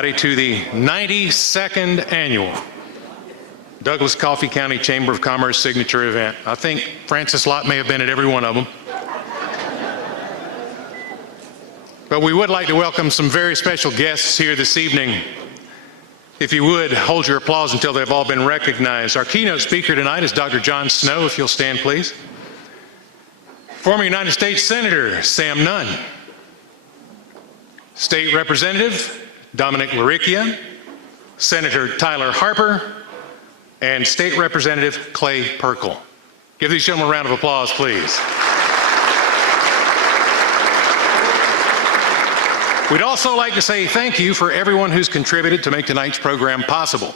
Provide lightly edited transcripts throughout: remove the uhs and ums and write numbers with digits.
everybody, to the 92nd Annual Douglas Coffee County Chamber of Commerce Signature Event. I think Francis Lott may have been at every one of them. But we would like to welcome some very special guests here this evening. If you would, hold your applause until they've all been recognized. Our keynote speaker tonight is Dr. John Snow, if you'll stand, please. Former United States Senator Sam Nunn. State Representative Dominic LaRicchia, Senator Tyler Harper, and State Representative Clay Perkle. Give these gentlemen a round of applause, please. We'd also like to say thank you for everyone who's contributed to make tonight's program possible.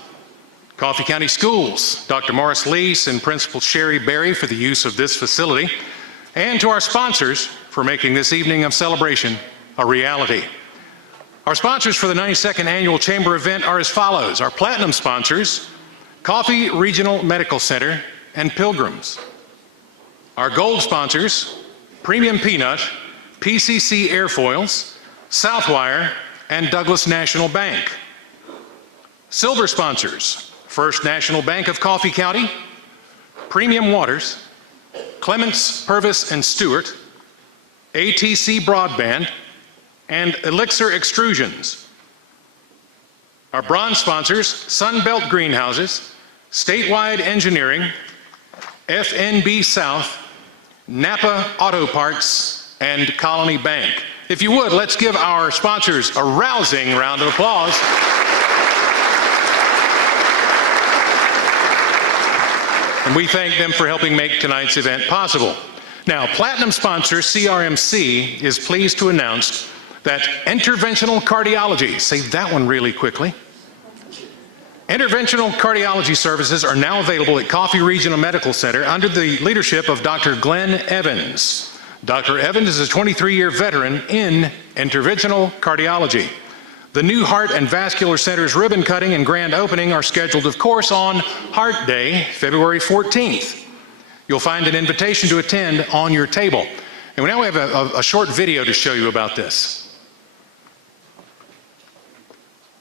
Coffee County Schools, Dr. Morris Lease and Principal Sherry Berry for the use of this facility, and to our sponsors for making this evening of celebration a reality. Our sponsors for the 92nd Annual Chamber event are as follows. Our platinum sponsors, Coffee Regional Medical Center and Pilgrims. Our gold sponsors, Premium Peanut, PCC Airfoils, Southwire, and Douglas National Bank. Silver sponsors, First National Bank of Coffee County, Premium Waters, Clements, Purvis and Stewart, ATC Broadband, and Elixir Extrusions. Our bronze sponsors, Sunbelt Greenhouses, Statewide Engineering, FNB South, Napa Auto Parts, and Colony Bank. If you would, let's give our sponsors a rousing round of applause. And we thank them for helping make tonight's event possible. Now, platinum sponsor CRMC is pleased to announce that interventional cardiology, say that one really quickly. Interventional cardiology services are now available at Coffee Regional Medical Center under the leadership of Dr. Glenn Evans. Dr. Evans is a 23-year veteran in interventional cardiology. The new Heart and Vascular Center's ribbon cutting and grand opening are scheduled, of course, on Heart Day, February 14th. You'll find an invitation to attend on your table. And now we have a short video to show you about this.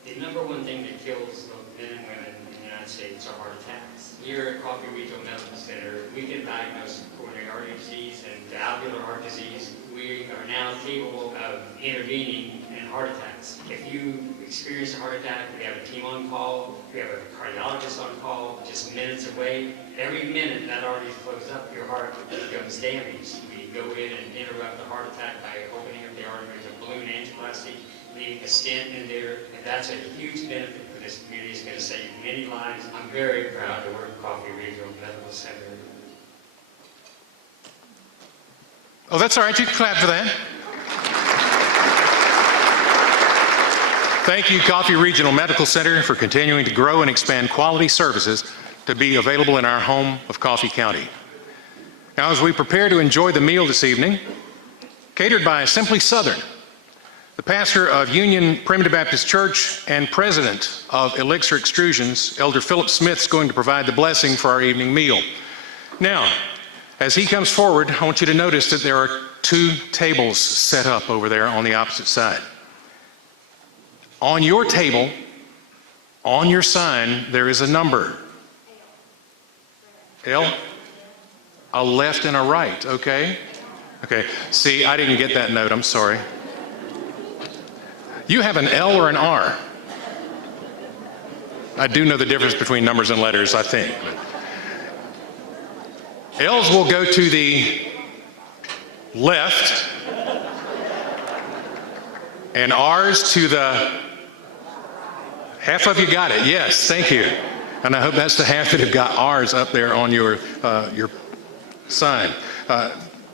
The number one thing that kills men and women in the United States are heart attacks. Here at Coffee Regional Medical Center, we can diagnose coronary artery disease and valvular heart disease. We are now capable of intervening in heart attacks. If you experience a heart attack, we have a team on call, we have a cardiologist on call, just minutes away. Every minute that artery flows up, your heart becomes damaged. We go in and interrupt the heart attack by opening up the artery with a balloon angioplasty, leaving a stent in there, and that's a huge benefit for this community. It's going to save many lives. I'm very proud to work at Coffee Regional Medical Center. Oh, that's all right. You can clap for that. Thank you, Coffee Regional Medical Center, for continuing to grow and expand quality services to be available in our home of Coffee County. Now, as we prepare to enjoy the meal this evening, catered by Simply Southern, the pastor of Union Primitive Baptist Church and president of Elixir Extrusions, Elder Philip Smith, is going to provide the blessing for our evening meal. Now, as he comes forward, I want you to notice that there are two tables set up over there on the opposite side. On your table, on your sign, there is a number. L? A left and a right, okay? Okay, see, I didn't get that note, I'm sorry. You have an L or an R? I do know the difference between numbers and letters, I think. L's will go to the left, and R's to the, half of you got it, yes, thank you. And I hope that's the half that have got R's up there on your sign.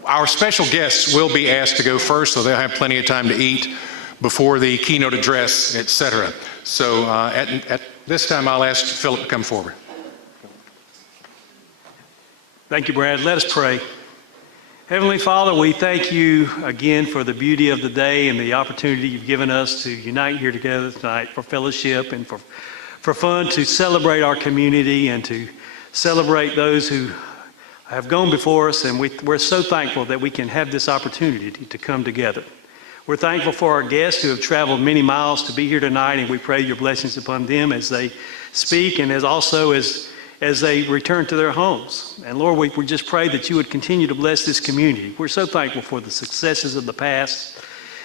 Our special guests will be asked to go first, so they'll have plenty of time to eat before the keynote address, etc. So at this time, I'll ask Philip to come forward. Thank you, Brad. Let us pray. Heavenly Father, we thank you again for the beauty of the day and the opportunity you've given us to unite here together tonight for fellowship and for fun, to celebrate our community and to celebrate those who have gone before us. And we're so thankful that we can have this opportunity to come together. We're thankful for our guests who have traveled many miles to be here tonight, and we pray your blessings upon them as they speak and as they return to their homes. And Lord, we just pray that you would continue to bless this community. We're so thankful for the successes of the past.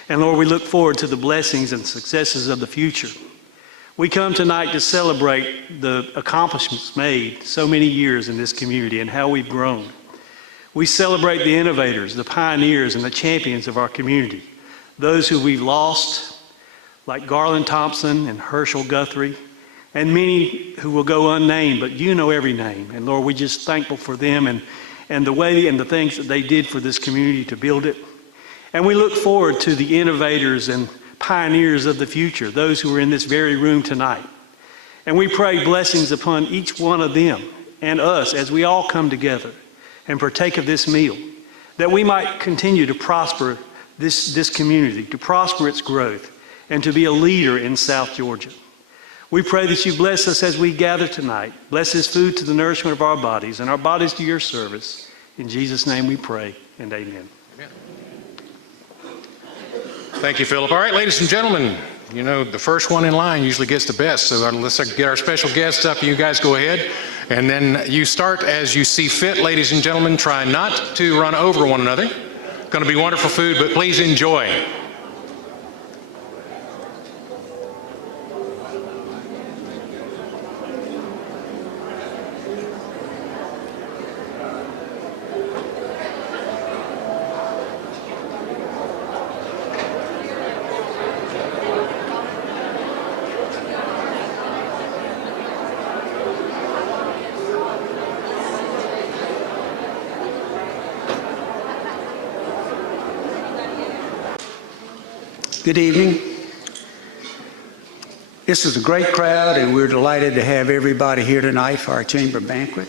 And Lord, we look forward to the blessings and successes of the future. We come tonight to celebrate the accomplishments made so many years in this community and how we've grown. We celebrate the innovators, the pioneers, and the champions of our community. Those who we've lost, like Garland Thompson and Herschel Guthrie, and many who will go unnamed, but you know every name. And Lord, we're just thankful for them and the way and the things that they did for this community to build it. And we look forward to the innovators and pioneers of the future, those who are in this very room tonight. And we pray blessings upon each one of them and us as we all come together and partake of this meal, that we might continue to prosper this community, to prosper its growth, and to be a leader in South Georgia. We pray that you bless us as we gather tonight. Bless this food to the nourishment of our bodies and our bodies to your service. In Jesus' name we pray, and amen. Amen. Thank you, Philip. All right, ladies and gentlemen, you know, the first one in line usually gets the best. So let's get our special guests up. You guys go ahead. And then you start as you see fit, ladies and gentlemen. Try not to run over one another. Going to be wonderful food, but please enjoy. Good evening. This is a great crowd, and we're delighted to have everybody here tonight for our chamber banquet.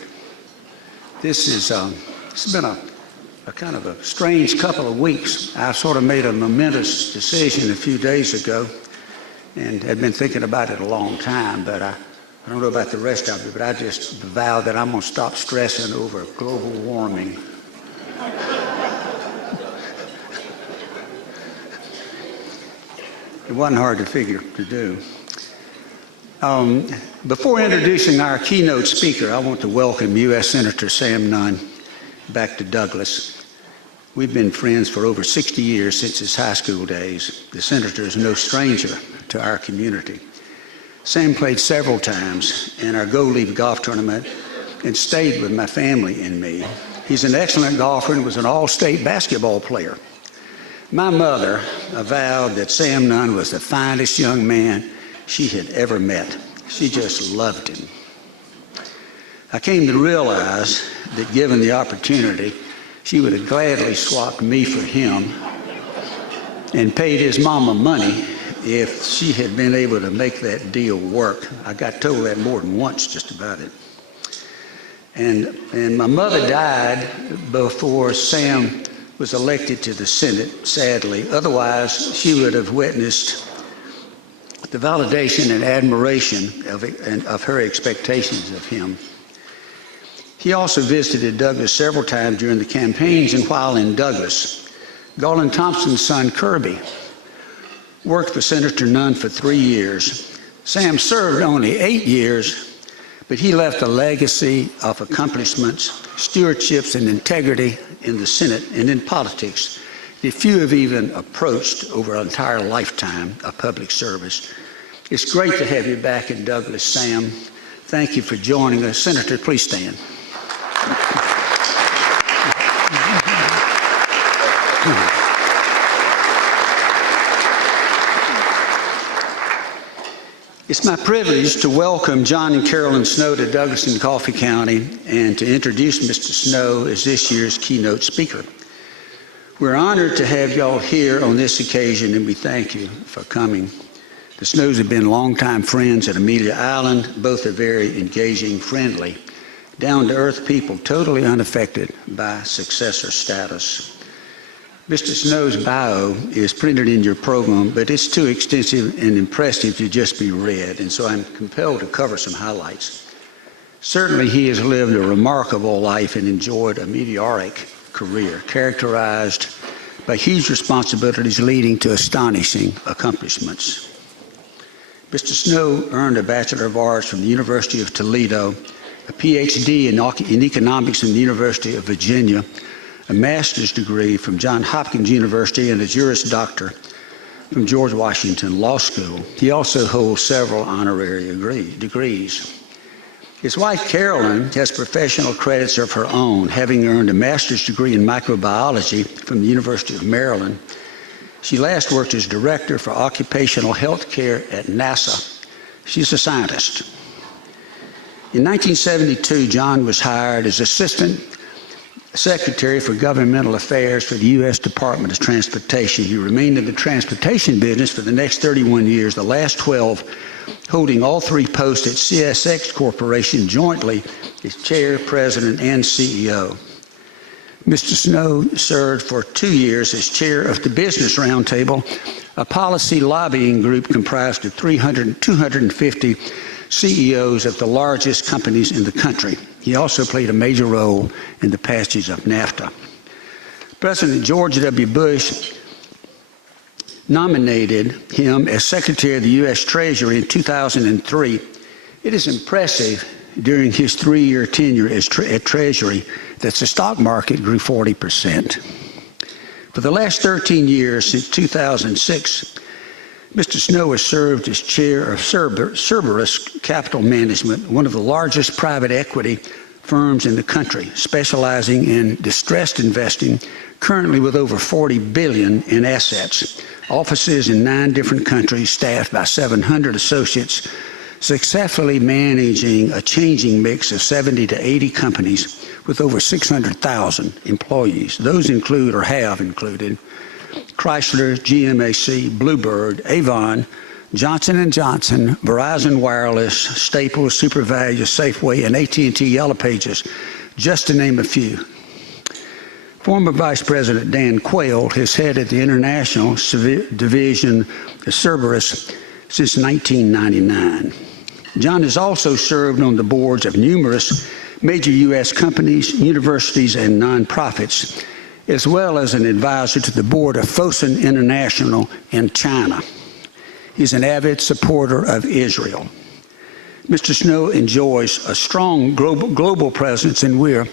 It's been a kind of a strange couple of weeks. I sort of made a momentous decision a few days ago and had been thinking about it a long time, but I don't know about the rest of you, but I just vowed that I'm going to stop stressing over global warming. It wasn't hard to figure to do. Before introducing our keynote speaker, I want to welcome U.S. Senator Sam Nunn back to Douglas. We've been friends for over 60 years since his high school days. The senator is no stranger to our community. Sam played several times in our Go Leave golf tournament and stayed with my family and me. He's an excellent golfer and was an all-state basketball player. My mother vowed that Sam Nunn was the finest young man she had ever met. She just loved him. I came to realize that given the opportunity, she would have gladly swapped me for him and paid his mama money if she had been able to make that deal work. I got told that more than once just about it. And my mother died before Sam was elected to the Senate, sadly. Otherwise, she would have witnessed the validation and admiration of her expectations of him. He also visited Douglas several times during the campaigns, and while in Douglas, Garland Thompson's son, Kirby, worked for Senator Nunn for 3 years. Sam served only 8 years, but he left a legacy of accomplishments, stewardships, and integrity in the Senate and in politics that few have even approached over an entire lifetime of public service. It's great to have you back in Douglas, Sam. Thank you for joining us. Senator, please stand. It's my privilege to welcome John and Carolyn Snow to Douglas and Coffee County and to introduce Mr. Snow as this year's keynote speaker. We're honored to have y'all here on this occasion, and we thank you for coming. The Snows have been longtime friends at Amelia Island. Both are very engaging, friendly, down-to-earth people, totally unaffected by successor status. Mr. Snow's bio is printed in your program, but it's too extensive and impressive to just be read, and so I'm compelled to cover some highlights. Certainly, he has lived a remarkable life and enjoyed a meteoric career characterized by huge responsibilities leading to astonishing accomplishments. Mr. Snow earned a Bachelor of Arts from the University of Toledo, a PhD in economics from the University of Virginia, a master's degree from Johns Hopkins University, and a Juris Doctor from George Washington Law School. He also holds several honorary degrees. His wife, Carolyn, has professional credits of her own, having earned a master's degree in microbiology from the University of Maryland. She last worked as director for occupational health care at NASA. She's a scientist. In 1972, John was hired as Assistant Secretary for Governmental Affairs for the U.S. Department of Transportation. He remained in the transportation business for the next 31 years, the last 12 holding all three posts at CSX Corporation jointly as Chair, President, and CEO. Mr. Snow served for 2 years as Chair of the Business Roundtable, a policy lobbying group comprised of 250 CEOs of the largest companies in the country. He also played a major role in the passage of NAFTA. President George W. Bush nominated him as Secretary of the U.S. Treasury in 2003. It is impressive during his 3-year tenure at Treasury that the stock market grew 40%. For the last 13 years, since 2006, Mr. Snow has served as chair of Cerberus Capital Management, one of the largest private equity firms in the country, specializing in distressed investing, currently with over $40 billion in assets. Offices in 9 different countries, staffed by 700 associates, successfully managing a changing mix of 70 to 80 companies with over 600,000 employees. Those include, or have included, Chrysler, GMAC, Bluebird, Avon, Johnson & Johnson, Verizon Wireless, Staples, SuperValu, Safeway, and AT&T Yellow Pages, just to name a few. Former Vice President Dan Quayle has headed the international division of Cerberus since 1999. John has also served on the boards of numerous major U.S. companies, universities, and nonprofits, as well as an advisor to the board of Fosun International in China. He's an avid supporter of Israel. Mr. Snow enjoys a strong global presence, and we're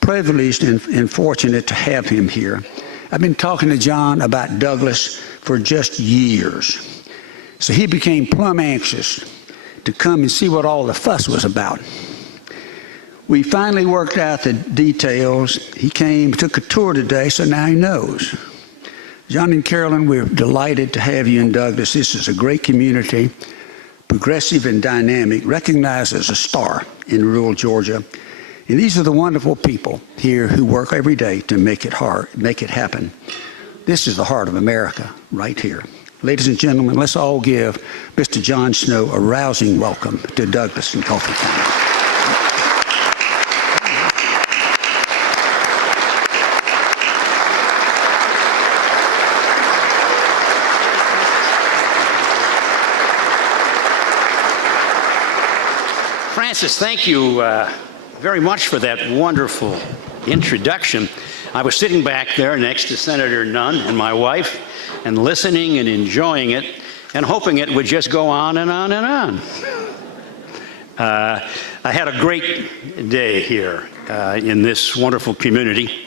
privileged and fortunate to have him here. I've been talking to John about Douglas for just years. So he became plumb anxious to come and see what all the fuss was about. We finally worked out the details. He came, took a tour today, so now he knows. John and Carolyn, we're delighted to have you in Douglas. This is a great community, progressive and dynamic, recognized as a star in rural Georgia. And these are the wonderful people here who work every day to make it happen. This is the heart of America right here. Ladies and gentlemen, let's all give Mr. John Snow a rousing welcome to Douglas and Coffee County. Francis, thank you very much for that wonderful introduction. I was sitting back there next to Senator Nunn and my wife and listening and enjoying it and hoping it would just go on and on and on. I had a great day here in this wonderful community.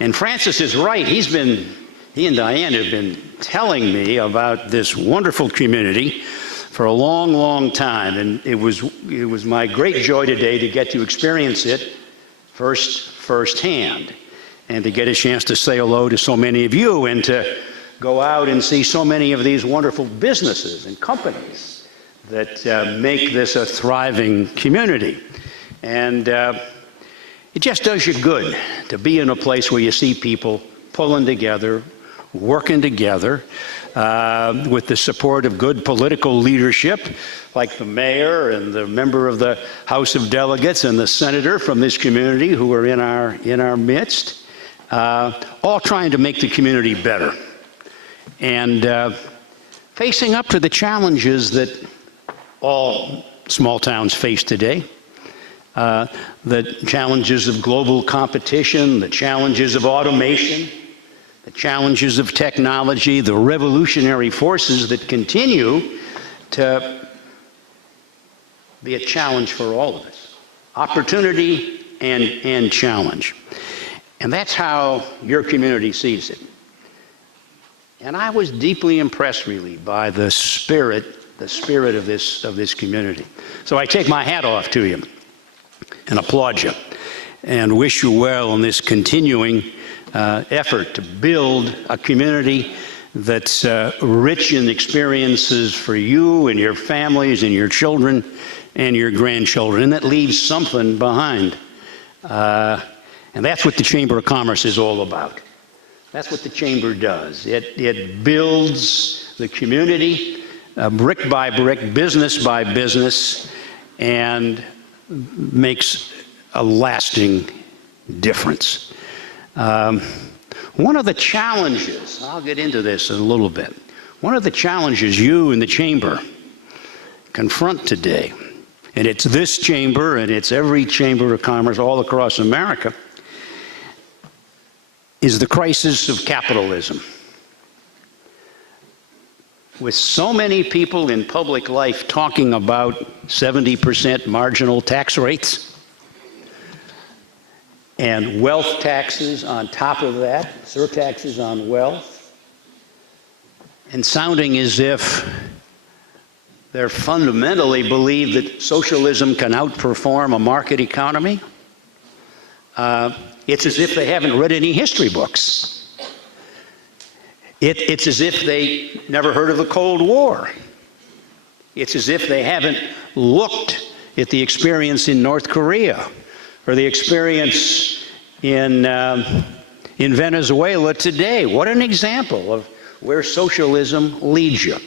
And Francis is right. He and Diane have been telling me about this wonderful community for a long, long time, and it was my great joy today to get to experience it firsthand, and to get a chance to say hello to so many of you, and to go out and see so many of these wonderful businesses and companies that make this a thriving community. And it just does you good to be in a place where you see people pulling together, working together, with the support of good political leadership, like the mayor and the member of the House of Delegates and the senator from this community who are in our midst, all trying to make the community better. And facing up to the challenges that all small towns face today, the challenges of global competition, the challenges of automation, the challenges of technology, the revolutionary forces that continue to be a challenge for all of us. Opportunity and challenge. And that's how your community sees it. And I was deeply impressed, really, by the spirit of this community. So I take my hat off to you and applaud you and wish you well in this continuing effort to build a community that's rich in experiences for you and your families and your children and your grandchildren, and that leaves something behind. And that's what the Chamber of Commerce is all about. That's what the Chamber does. It builds the community brick by brick, business by business, and makes a lasting difference. One of the challenges, I'll get into this in a little bit, one of the challenges you and the Chamber confront today, and it's this Chamber and it's every Chamber of Commerce all across America, is the crisis of capitalism. With so many people in public life talking about 70% marginal tax rates and wealth taxes on top of that, surtaxes on wealth, and sounding as if they fundamentally believe that socialism can outperform a market economy, it's as if they haven't read any history books. It's as if they never heard of the Cold War. It's as if they haven't looked at the experience in North Korea or the experience in Venezuela today. What an example of where socialism leads you.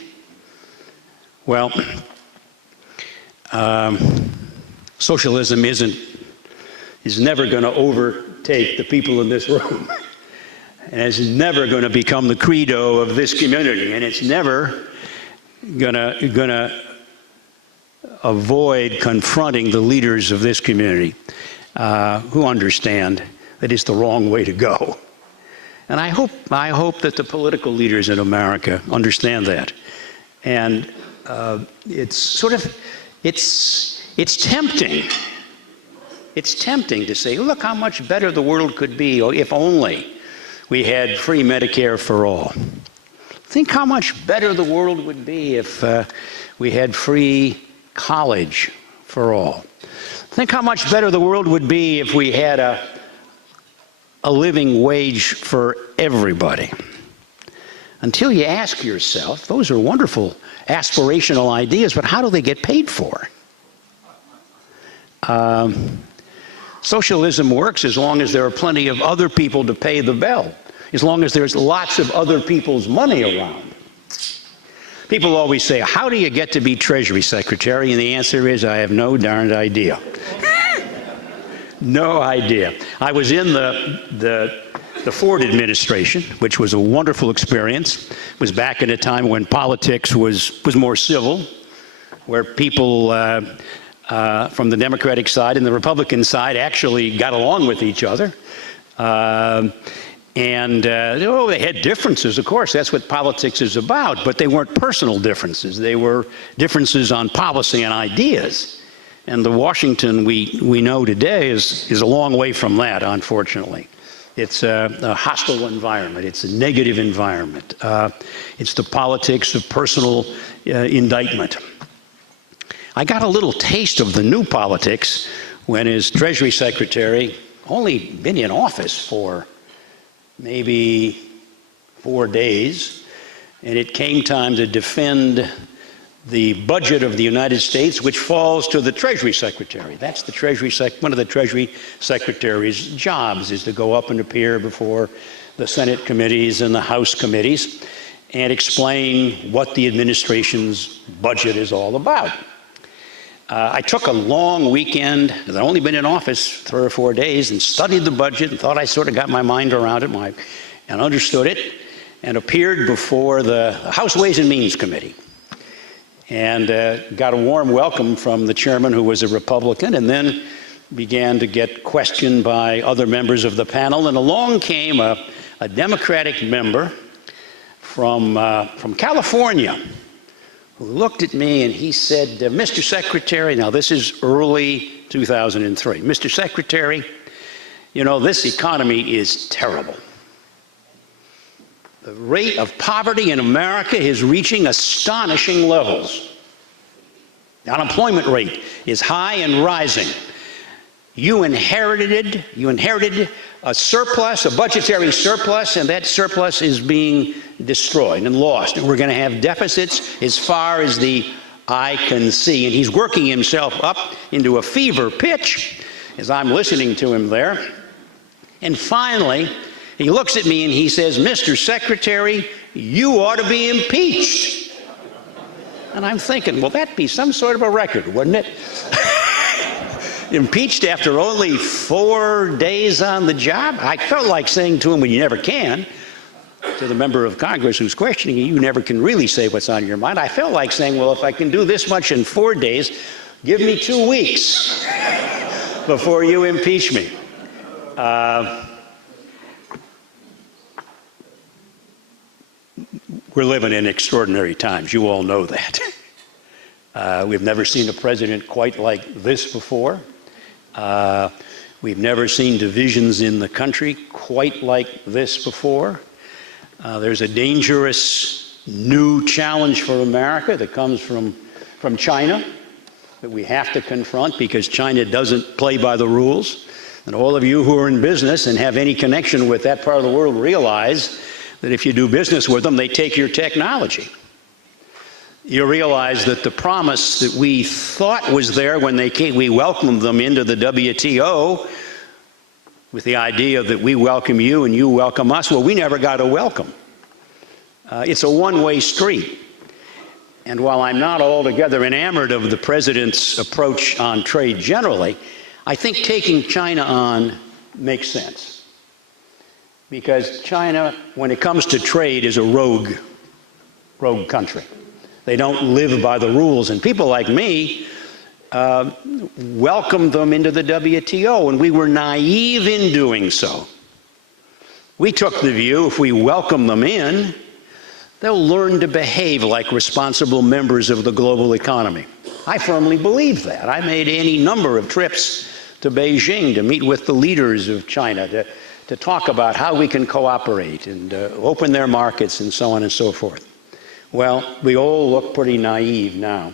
Well, socialism is never going to overtake the people in this room. And it's never going to become the credo of this community. And it's never going to avoid confronting the leaders of this community who understand that it's the wrong way to go. And I hope that the political leaders in America understand that. And it's tempting. It's tempting to say, look how much better the world could be if only we had free Medicare for all. Think how much better the world would be if we had free college for all. Think how much better the world would be if we had a living wage for everybody. Until you ask yourself, those are wonderful aspirational ideas, but how do they get paid for? Socialism works as long as there are plenty of other people to pay the bill, as long as there's lots of other people's money around. People always say, how do you get to be Treasury Secretary? And the answer is, I have no darned idea. No idea. I was in the Ford administration, which was a wonderful experience. It was back in a time when politics was more civil, where people from the Democratic side and the Republican side actually got along with each other. They had differences, of course, that's what politics is about, but they weren't personal differences. They were differences on policy and ideas. And the Washington we know today is a long way from that, unfortunately. It's a hostile environment. It's a negative environment. It's the politics of personal indictment. I got a little taste of the new politics when, as Treasury Secretary, only been in office for maybe 4 days, and it came time to defend the budget of the United States, which falls to the Treasury Secretary. That's the one of the Treasury Secretary's jobs, is to go up and appear before the Senate committees and the House committees and explain what the administration's budget is all about. I took a long weekend, because I'd only been in office 3 or 4 days, and studied the budget and thought I sort of got my mind around it and understood it, and appeared before the House Ways and Means Committee. And got a warm welcome from the chairman, who was a Republican, and then began to get questioned by other members of the panel. And along came a a Democratic member from California who looked at me and he said, Mr. Secretary, now this is early 2003, Mr. Secretary, you know, this economy is terrible. The rate of poverty in America is reaching astonishing levels. The unemployment rate is high and rising. You inherited a surplus, a budgetary surplus, and that surplus is being destroyed and lost. And we're going to have deficits as far as the eye can see. And he's working himself up into a fever pitch as I'm listening to him there. And finally, he looks at me and he says, Mr. Secretary, you ought to be impeached. And I'm thinking, well, that'd be some sort of a record, wouldn't it? Impeached after only 4 days on the job? I felt like saying to him, well, you never can. To the member of Congress who's questioning you never can really say what's on your mind. I felt like saying, well, if I can do this much in 4 days, give me 2 weeks before you impeach me. We're living in extraordinary times. You all know that. We've never seen a president quite like this before. We've never seen divisions in the country quite like this before. There's a dangerous new challenge for America that comes from China that we have to confront because China doesn't play by the rules. And all of you who are in business and have any connection with that part of the world realize that if you do business with them, they take your technology. You realize that the promise that we thought was there when they came, we welcomed them into the WTO with the idea that we welcome you and you welcome us. Well, we never got a welcome. It's a one-way street. And while I'm not altogether enamored of the president's approach on trade generally, I think taking China on makes sense. Because China, when it comes to trade, is a rogue country. They don't live by the rules. And people like me welcomed them into the WTO, and we were naive in doing so. We took the view if we welcome them in, they'll learn to behave like responsible members of the global economy. I firmly believe that. I made any number of trips to Beijing to meet with the leaders of China, to talk about how we can cooperate and open their markets and so on and so forth. Well, we all look pretty naive now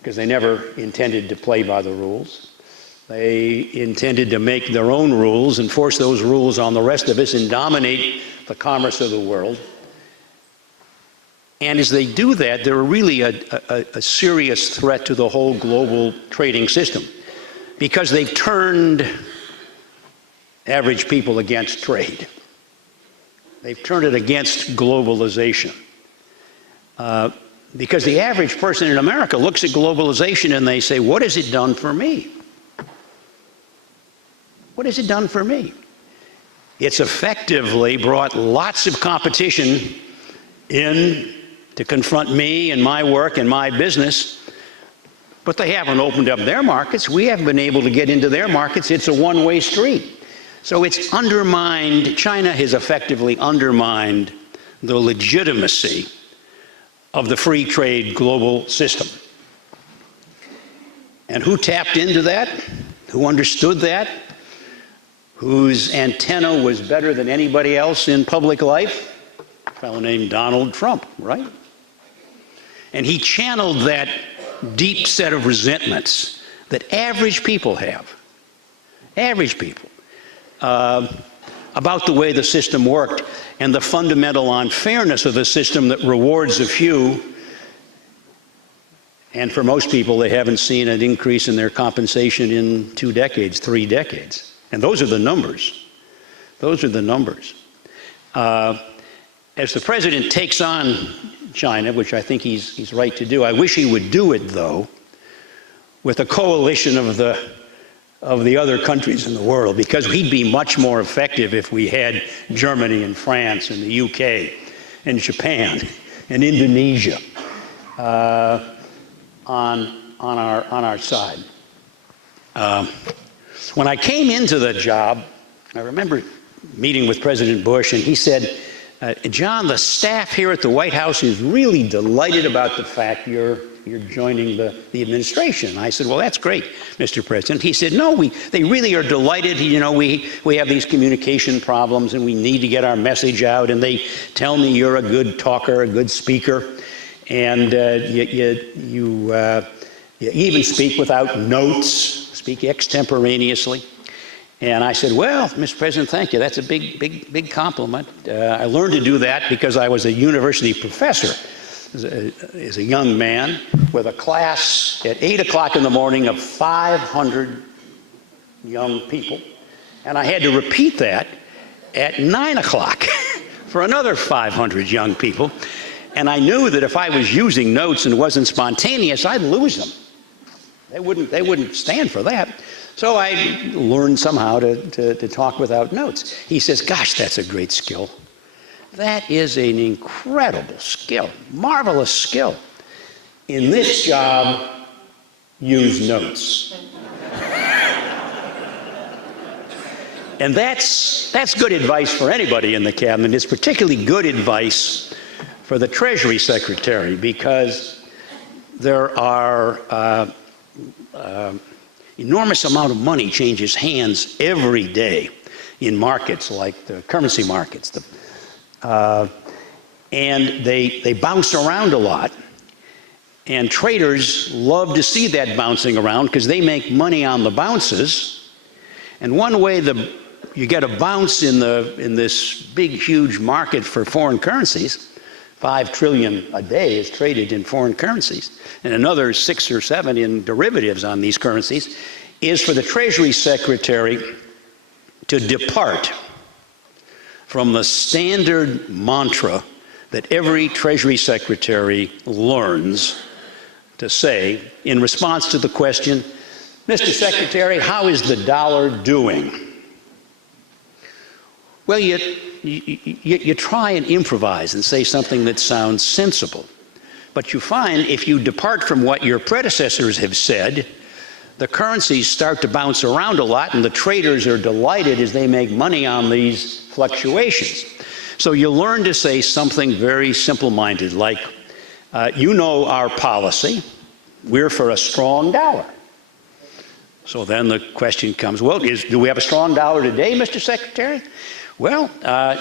because they never intended to play by the rules. They intended to make their own rules and force those rules on the rest of us and dominate the commerce of the world. And as they do that, they're really a serious threat to the whole global trading system because they've turned average people against trade. They've turned it against globalization. Because the average person in America looks at globalization and they say, what has it done for me? What has it done for me? It's effectively brought lots of competition in to confront me and my work and my business, but they haven't opened up their markets. We haven't been able to get into their markets. It's a one-way street. So it's undermined, China has effectively undermined the legitimacy of the free trade global system. And who tapped into that? Who understood that? Whose antenna was better than anybody else in public life? A fellow named Donald Trump, right? And he channeled that deep set of resentments that average people have, average people, about the way the system worked and the fundamental unfairness of the system that rewards a few. And for most people, they haven't seen an increase in their compensation in 2 decades, 3 decades. And those are the numbers. Those are the numbers. As the president takes on China, which I think he's right to do, I wish he would do it, though, with a coalition of the other countries in the world, because he'd be much more effective if we had Germany and France and the UK and Japan and Indonesia on our side. When I came into the job, I remember meeting with President Bush, and he said, John, the staff here at the White House is really delighted about the fact you're joining the administration. And I said, well, that's great, Mr. President. He said, no, they really are delighted. You know, we have these communication problems, and we need to get our message out, and they tell me you're a good talker, a good speaker, and you even speak without notes, speak extemporaneously. And I said, well, Mr. President, thank you. That's a big compliment. I learned to do that because I was a university professor as a young man with a class at 8 o'clock in the morning of 500 young people. And I had to repeat that at 9 o'clock for another 500 young people. And I knew that if I was using notes and wasn't spontaneous, I'd lose them. They wouldn't stand for that. So I learned somehow to talk without notes. He says, gosh, that's a great skill. That is an incredible skill, marvelous skill. In this job, use notes. And that's good advice for anybody in the cabinet. It's particularly good advice for the Treasury Secretary, because there are enormous amount of money changes hands every day in markets like the currency markets. And they bounce around a lot. And traders love to see that bouncing around because they make money on the bounces. And one way you get a bounce in this big, huge market for foreign currencies, $5 trillion a day is traded in foreign currencies, and another 6 or 7 in derivatives on these currencies, is for the Treasury Secretary to depart from the standard mantra that every Treasury Secretary learns to say in response to the question, Mr. Secretary, how is the dollar doing? Well, you try and improvise and say something that sounds sensible. But you find if you depart from what your predecessors have said, the currencies start to bounce around a lot, and the traders are delighted as they make money on these fluctuations. So you learn to say something very simple-minded, like, you know our policy. We're for a strong dollar. So then the question comes, well, do we have a strong dollar today, Mr. Secretary? Well,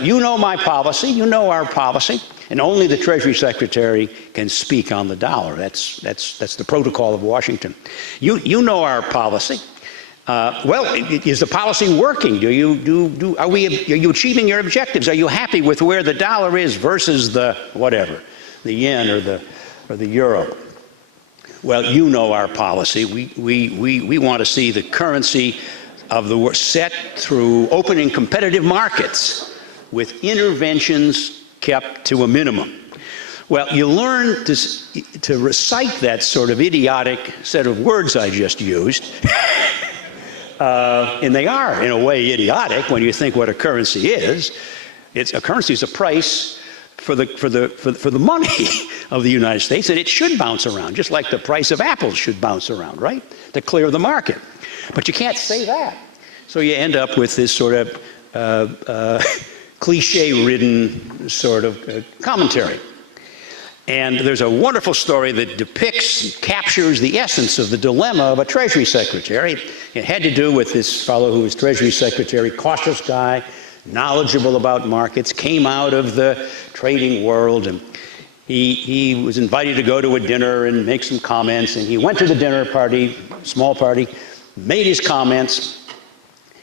you know my policy, you know our policy, and only the Treasury Secretary can speak on the dollar. That's the protocol of Washington. You know our policy. Well, is the policy working? Are you achieving your objectives? Are you happy with where the dollar is versus the whatever, the yen or the euro? Well, you know our policy. We want to see the currency of the world set through opening competitive markets with interventions kept to a minimum. Well, you learn to recite that sort of idiotic set of words I just used, and they are, in a way, idiotic when you think what a currency is. A currency is a price for the money of the United States, and it should bounce around, just like the price of apples should bounce around, right, to clear the market. But you can't say that. So you end up with this sort of cliche-ridden sort of commentary. And there's a wonderful story that depicts, captures the essence of the dilemma of a Treasury Secretary. It had to do with this fellow who was Treasury Secretary, cautious guy, knowledgeable about markets, came out of the trading world, and he was invited to go to a dinner and make some comments, and he went to the dinner party, small party, made his comments.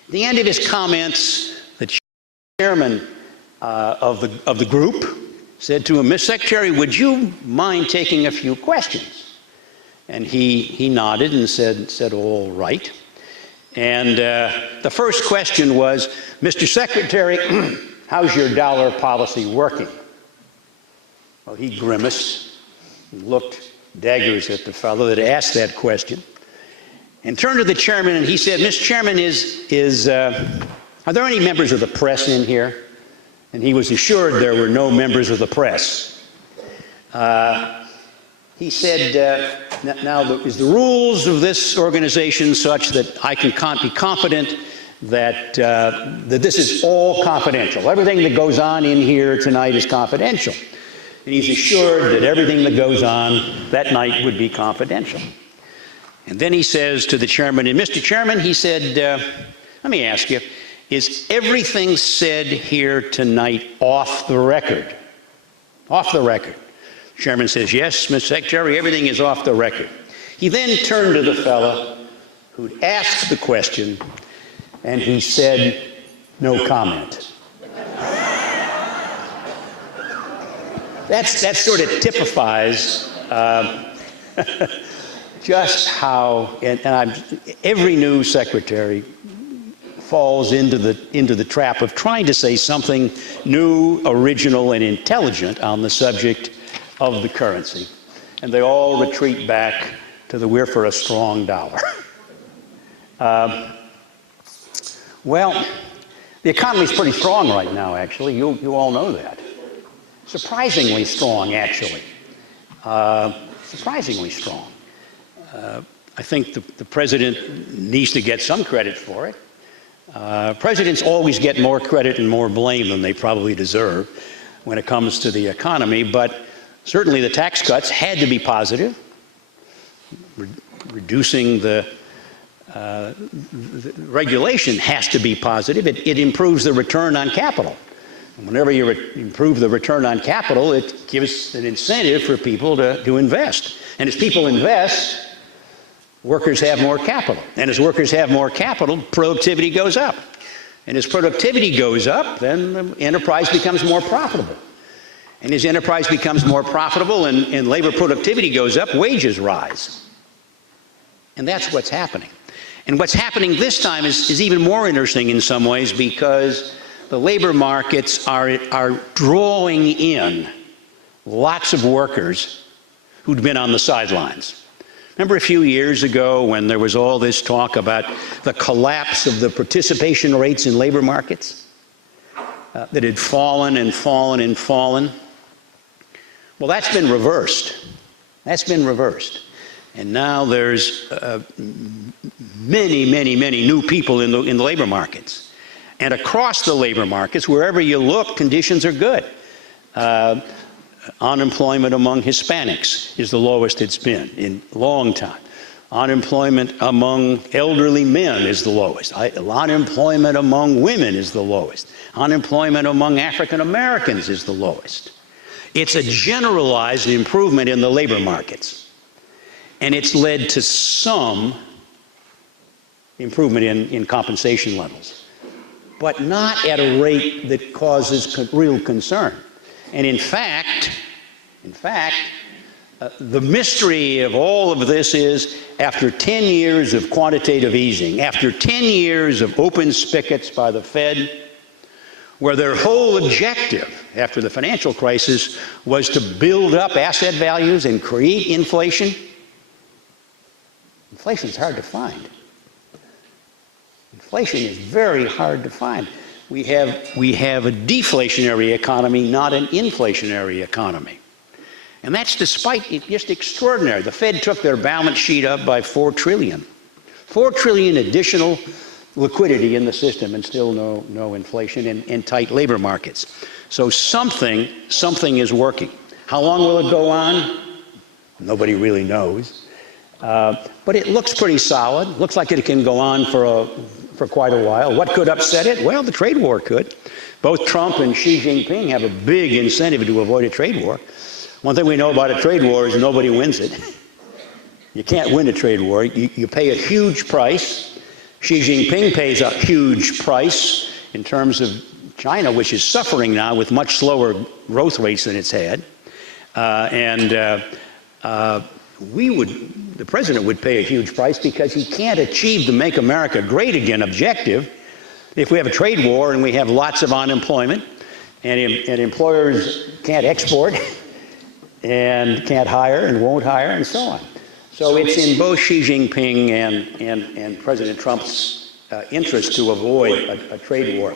At the end of his comments, the chairman of the group said to him, Mr. Secretary, would you mind taking a few questions? And he nodded and said, all right. And the first question was, Mr. Secretary, how's your dollar policy working? Well, he grimaced and looked daggers at the fellow that asked that question, and turned to the chairman and he said, Mr. Chairman, are there any members of the press in here? And he was assured there were no members of the press. He said, now is the rules of this organization such that I can be confident that this is all confidential. Everything that goes on in here tonight is confidential. And he's assured that everything that goes on that night would be confidential. And then he says to the chairman, and Mr. Chairman, he said, let me ask you, is everything said here tonight off the record? Off the record. The chairman says, yes, Mr. Secretary, everything is off the record. He then turned to the fellow who'd asked the question, and he said, no comment. That sort of typifies just how, every new secretary falls into the trap of trying to say something new, original, and intelligent on the subject of the currency. And they all retreat back to the we're for a strong dollar. Well, the economy's pretty strong right now, actually. You all know that. Surprisingly strong, actually. Surprisingly strong. I think the president needs to get some credit for it. Presidents always get more credit and more blame than they probably deserve when it comes to the economy, but certainly the tax cuts had to be positive. Reducing the regulation has to be positive. It improves the return on capital. And whenever you improve the return on capital, it gives an incentive for people to invest. And as people invest, workers have more capital. And as workers have more capital, productivity goes up. And as productivity goes up, then the enterprise becomes more profitable. And as enterprise becomes more profitable and labor productivity goes up, wages rise. And that's what's happening. And what's happening this time is even more interesting in some ways, because the labor markets are drawing in lots of workers who'd been on the sidelines. Remember a few years ago when there was all this talk about the collapse of the participation rates in labor markets that had fallen and fallen and fallen? Well, that's been reversed. That's been reversed. And now there's many, many, many new people in the labor markets. And across the labor markets, wherever you look, conditions are good. Unemployment among Hispanics is the lowest it's been in a long time. Unemployment among elderly men is the lowest. Unemployment among women is the lowest. Unemployment among African Americans is the lowest. It's a generalized improvement in the labor markets. And it's led to some improvement in compensation levels, but not at a rate that causes real concern. And in fact, the mystery of all of this is, after 10 years of quantitative easing, after 10 years of open spigots by the Fed, where their whole objective after the financial crisis was to build up asset values and create inflation, inflation is hard to find. Inflation is very hard to find. We have a deflationary economy, not an inflationary economy. And that's despite just extraordinary. The Fed took their balance sheet up by $4 trillion. $4 trillion additional liquidity in the system, and still no inflation and tight labor markets. So something is working. How long will it go on? Nobody really knows. But it looks pretty solid. Looks like it can go on for quite a while. What could upset it? Well, the trade war could. Both Trump and Xi Jinping have a big incentive to avoid a trade war. One thing we know about a trade war is nobody wins it. You can't win a trade war. You pay a huge price. Xi Jinping pays a huge price in terms of China, which is suffering now with much slower growth rates than it's had. The president would pay a huge price, because he can't achieve the Make America Great Again objective if we have a trade war and we have lots of unemployment and employers can't export and can't hire and won't hire and so on. So it's in both Xi Jinping and President Trump's interest to avoid a trade war.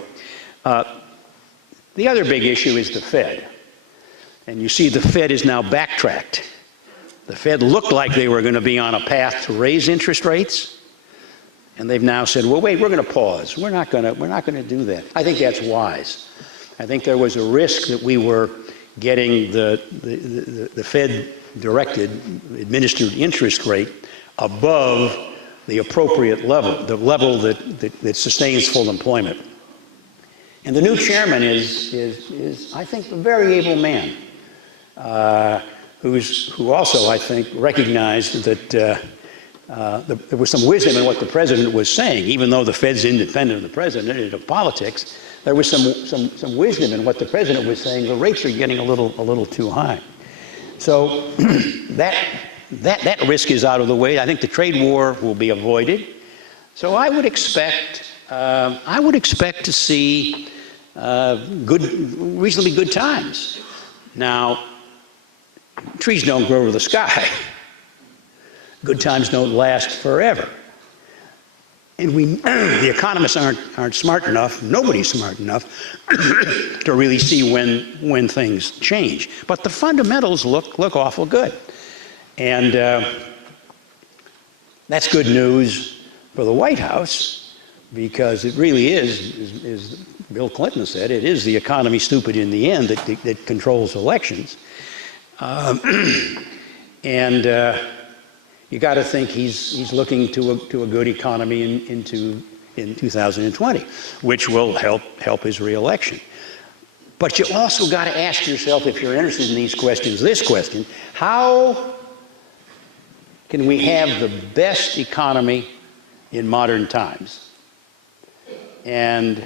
The other big issue is the Fed. And you see the Fed is now backtracked. The Fed looked like they were going to be on a path to raise interest rates, And they've now said, well, wait, we're going to pause. We're not going to do that. I think that's wise. I think there was a risk that we were getting the Fed-directed, administered interest rate above the appropriate level, the level that sustains full employment. And the new chairman is I think, a very able man, who also, I think, recognized that there was some wisdom in what the president was saying. Even though the Fed's independent of the president and of politics, there was some wisdom in what the president was saying. The rates are getting a little too high. So that risk is out of the way. I think the trade war will be avoided. So I would expect to see reasonably good times. Now, trees don't grow to the sky. Good times don't last forever. And the economists aren't smart enough, nobody's smart enough, to really see when things change. But the fundamentals look awful good. And that's good news for the White House, because it really is, as Bill Clinton said, it is the economy, stupid in the end, that controls elections. You got to think he's looking to a good economy in 2020, which will help his reelection. But you also got to ask yourself, if you're interested in these questions, this question: how can we have the best economy in modern times, and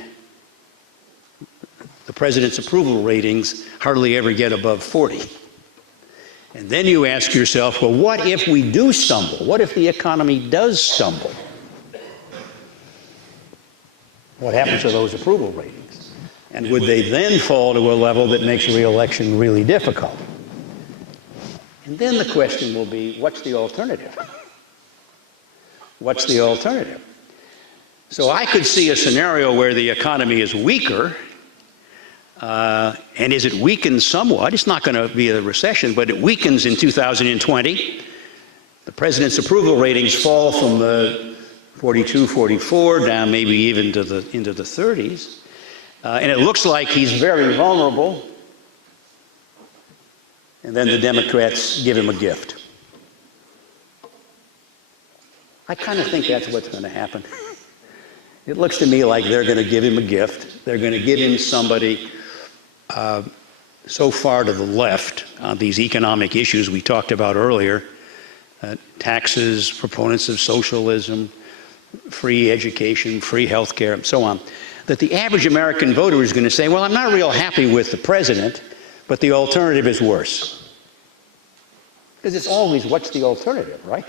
the president's approval ratings hardly ever get above 40? And then you ask yourself, well, what if we do stumble? What if the economy does stumble? What happens to those approval ratings? And would they then fall to a level that makes re-election really difficult? And then the question will be, what's the alternative? What's the alternative? So I could see a scenario where the economy is weaker. And as it weakens somewhat, it's not going to be a recession, but it weakens in 2020. The president's approval ratings fall from the 42, 44 down maybe even into the 30s. And it looks like he's very vulnerable. And then the Democrats give him a gift. I kind of think that's what's going to happen. It looks to me like they're going to give him a gift. They're going to give him somebody so far to the left on these economic issues we talked about earlier, taxes, proponents of socialism, free education, free health care, and so on, that the average American voter is going to say, well, I'm not real happy with the president, but the alternative is worse. Because it's always, what's the alternative, right?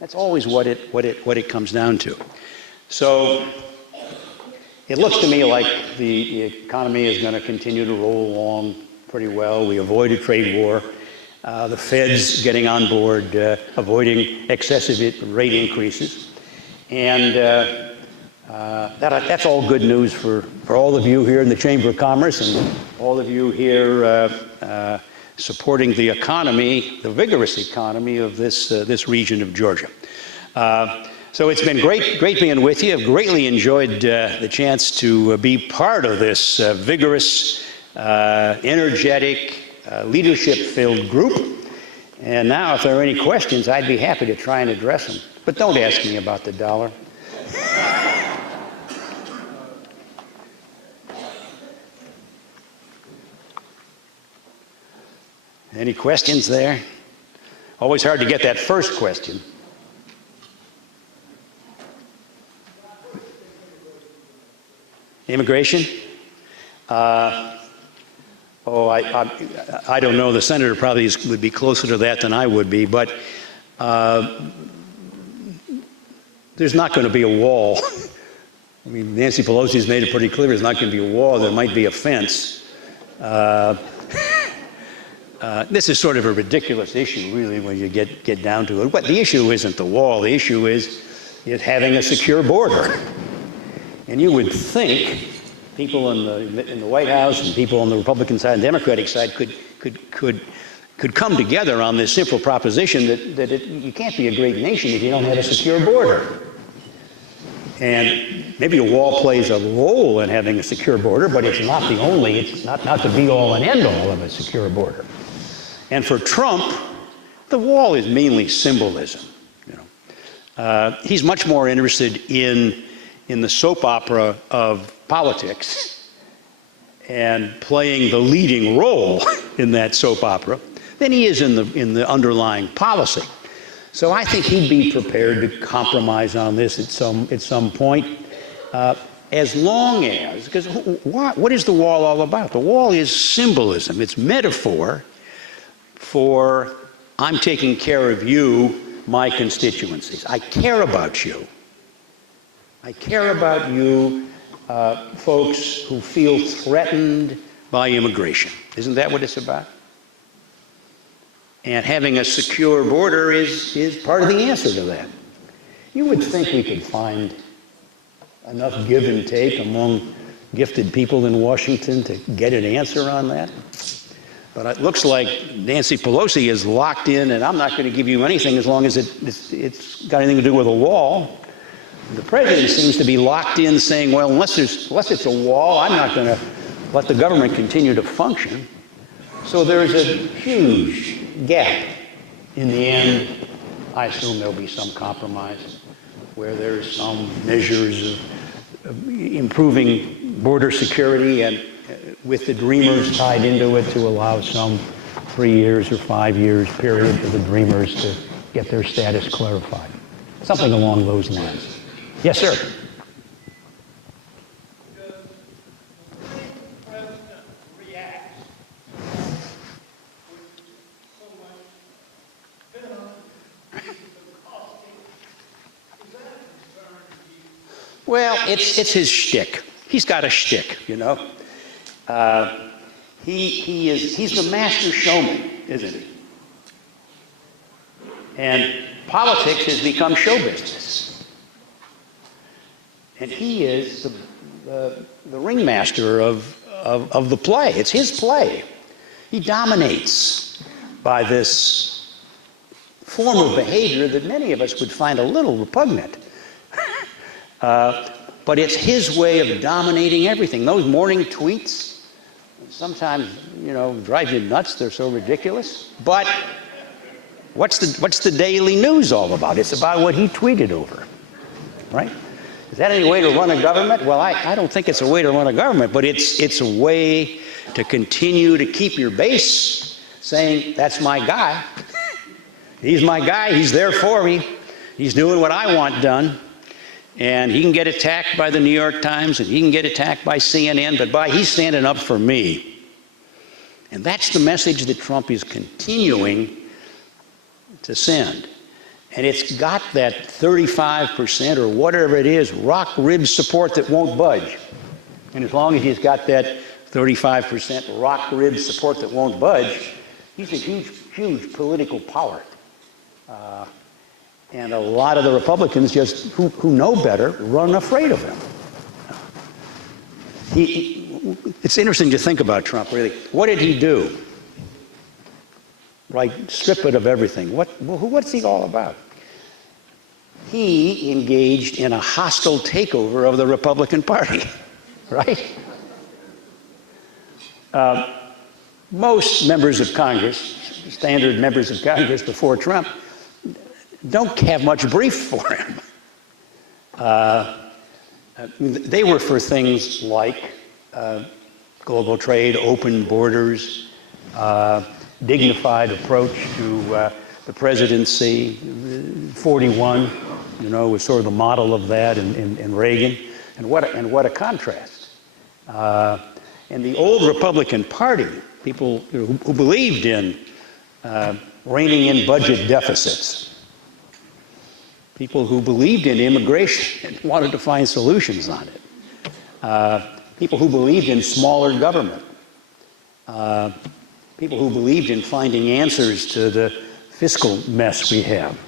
That's always what it comes down to. So it looks to me like the economy is going to continue to roll along pretty well. We avoided trade war. The Fed's getting on board, avoiding excessive rate increases. And that's all good news for all of you here in the Chamber of Commerce and all of you here supporting the economy, the vigorous economy of this region of Georgia. So it's been great being with you. I've greatly enjoyed the chance to be part of this vigorous, energetic, leadership-filled group. And now, if there are any questions, I'd be happy to try and address them. But don't ask me about the dollar. Any questions there? Always hard to get that first question. Immigration? I don't know. The senator probably would be closer to that than I would be, but there's not going to be a wall. I mean, Nancy Pelosi has made it pretty clear there's not going to be a wall. There might be a fence. This is sort of a ridiculous issue, really, when you get down to it. But the issue isn't the wall. The issue is having a secure border. And you would think people in the White House and people on the Republican side and Democratic side could come together on this simple proposition that you can't be a great nation if you don't have a secure border. And maybe a wall plays a role in having a secure border, but it's not the only, it's not the be-all and end-all of a secure border. And for Trump, the wall is mainly symbolism. He's much more interested in the soap opera of politics and playing the leading role in that soap opera than he is in the underlying policy. So I think he'd be prepared to compromise on this at some point, as long as, because what is the wall all about? The wall is symbolism. It's metaphor for I'm taking care of you, my constituencies. I care about you. I care about you, folks who feel threatened by immigration. Isn't that what it's about? And having a secure border is part of the answer to that. You would think we could find enough give and take among gifted people in Washington to get an answer on that. But it looks like Nancy Pelosi is locked in, and I'm not going to give you anything as long as it's got anything to do with a wall. The president seems to be locked in saying, well, unless it's a wall, I'm not going to let the government continue to function. So there's a huge gap. In the end, I assume there'll be some compromise where there's some measures of improving border security and with the Dreamers tied into it to allow some 3 years or 5 years period for the Dreamers to get their status clarified. Something along those lines. Yes, sir. Well, it's his shtick. He's got a shtick, you know. He's the master showman, isn't he? And politics has become show business. And he is the ringmaster of the play. It's his play. He dominates by this form of behavior that many of us would find a little repugnant. But it's his way of dominating everything. Those morning tweets sometimes, drive you nuts. They're so ridiculous. But what's the daily news all about? It's about what he tweeted over, right? Is that any way to run a government? Well, I don't think it's a way to run a government, but it's a way to continue to keep your base saying, that's my guy. He's my guy. He's there for me. He's doing what I want done. And he can get attacked by the New York Times, and he can get attacked by CNN, but he's standing up for me. And that's the message that Trump is continuing to send. And it's got that 35% or whatever it is, rock-ribbed support that won't budge. And as long as he's got that 35% rock-ribbed support that won't budge, he's a huge, huge political power. And a lot of the Republicans just, who know better, run afraid of him. It's interesting to think about Trump, really. What did he do? Right, strip it of everything. What's he all about? He engaged in a hostile takeover of the Republican Party, right? Most members of Congress, standard members of Congress before Trump, don't have much brief for him. They were for things like global trade, open borders, dignified approach to the presidency. 41, was sort of the model of that in Reagan. And what a contrast. And the old Republican Party, people who believed in reining in budget deficits, people who believed in immigration and wanted to find solutions on it, people who believed in smaller government, people who believed in finding answers to the fiscal mess we have.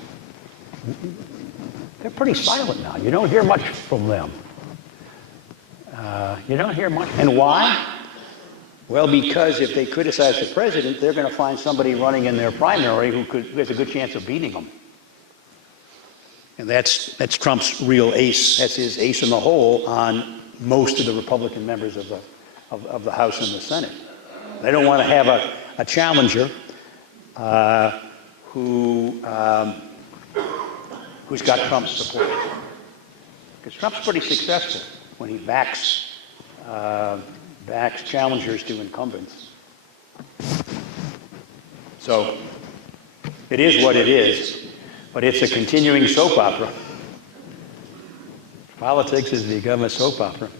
They're pretty silent now. You don't hear much from them. You don't hear much. And why? Well, because if they criticize the president, they're going to find somebody running in their primary who has a good chance of beating them. And that's Trump's real ace. That's his ace in the hole on most of the Republican members of the House and the Senate. They don't want to have a challenger who's got Trump's support. Because Trump's pretty successful when he backs challengers to incumbents. So it is what it is, but it's a continuing soap opera. Politics has become a soap opera,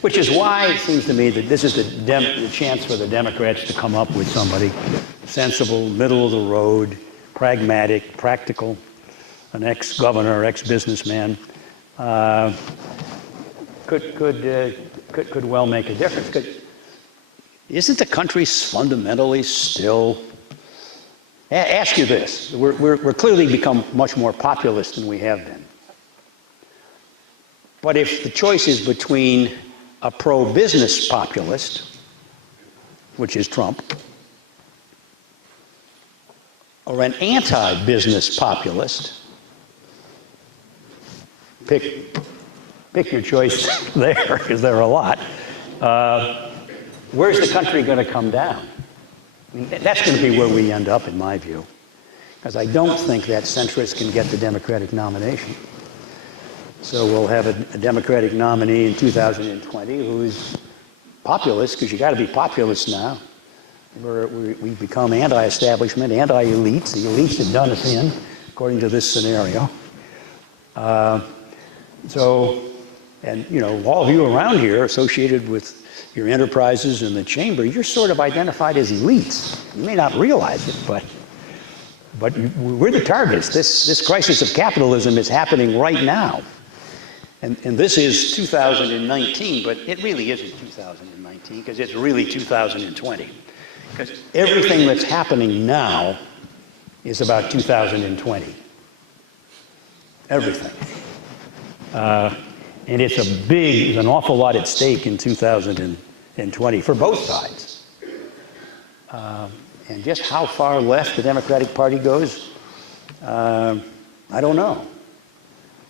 which is why it seems to me that this is the chance for the Democrats to come up with somebody sensible, middle of the road, pragmatic, practical, an ex-governor, ex-businessman, could well make a difference. Isn't the country fundamentally still? Ask you this: we're clearly become much more populist than we have been. But if the choice is between a pro-business populist, which is Trump, or an anti-business populist, pick your choice there, because there are a lot. Where's the country going to come down? I mean, that's going to be where we end up, in my view, because I don't think that centrist can get the Democratic nomination. So we'll have a Democratic nominee in 2020 who is populist, because you got to be populist now. We've become anti-establishment, anti-elites. The elites have done us in, according to this scenario. And you know, all of you around here associated with your enterprises in the chamber, you're sort of identified as elites. You may not realize it, but we're the targets. This crisis of capitalism is happening right now. And this is 2019, but it really isn't 2019, because it's really 2020. Because everything that's happening now is about 2020. Everything. And there's an awful lot at stake in 2020 for both sides. And just how far left the Democratic Party goes, I don't know.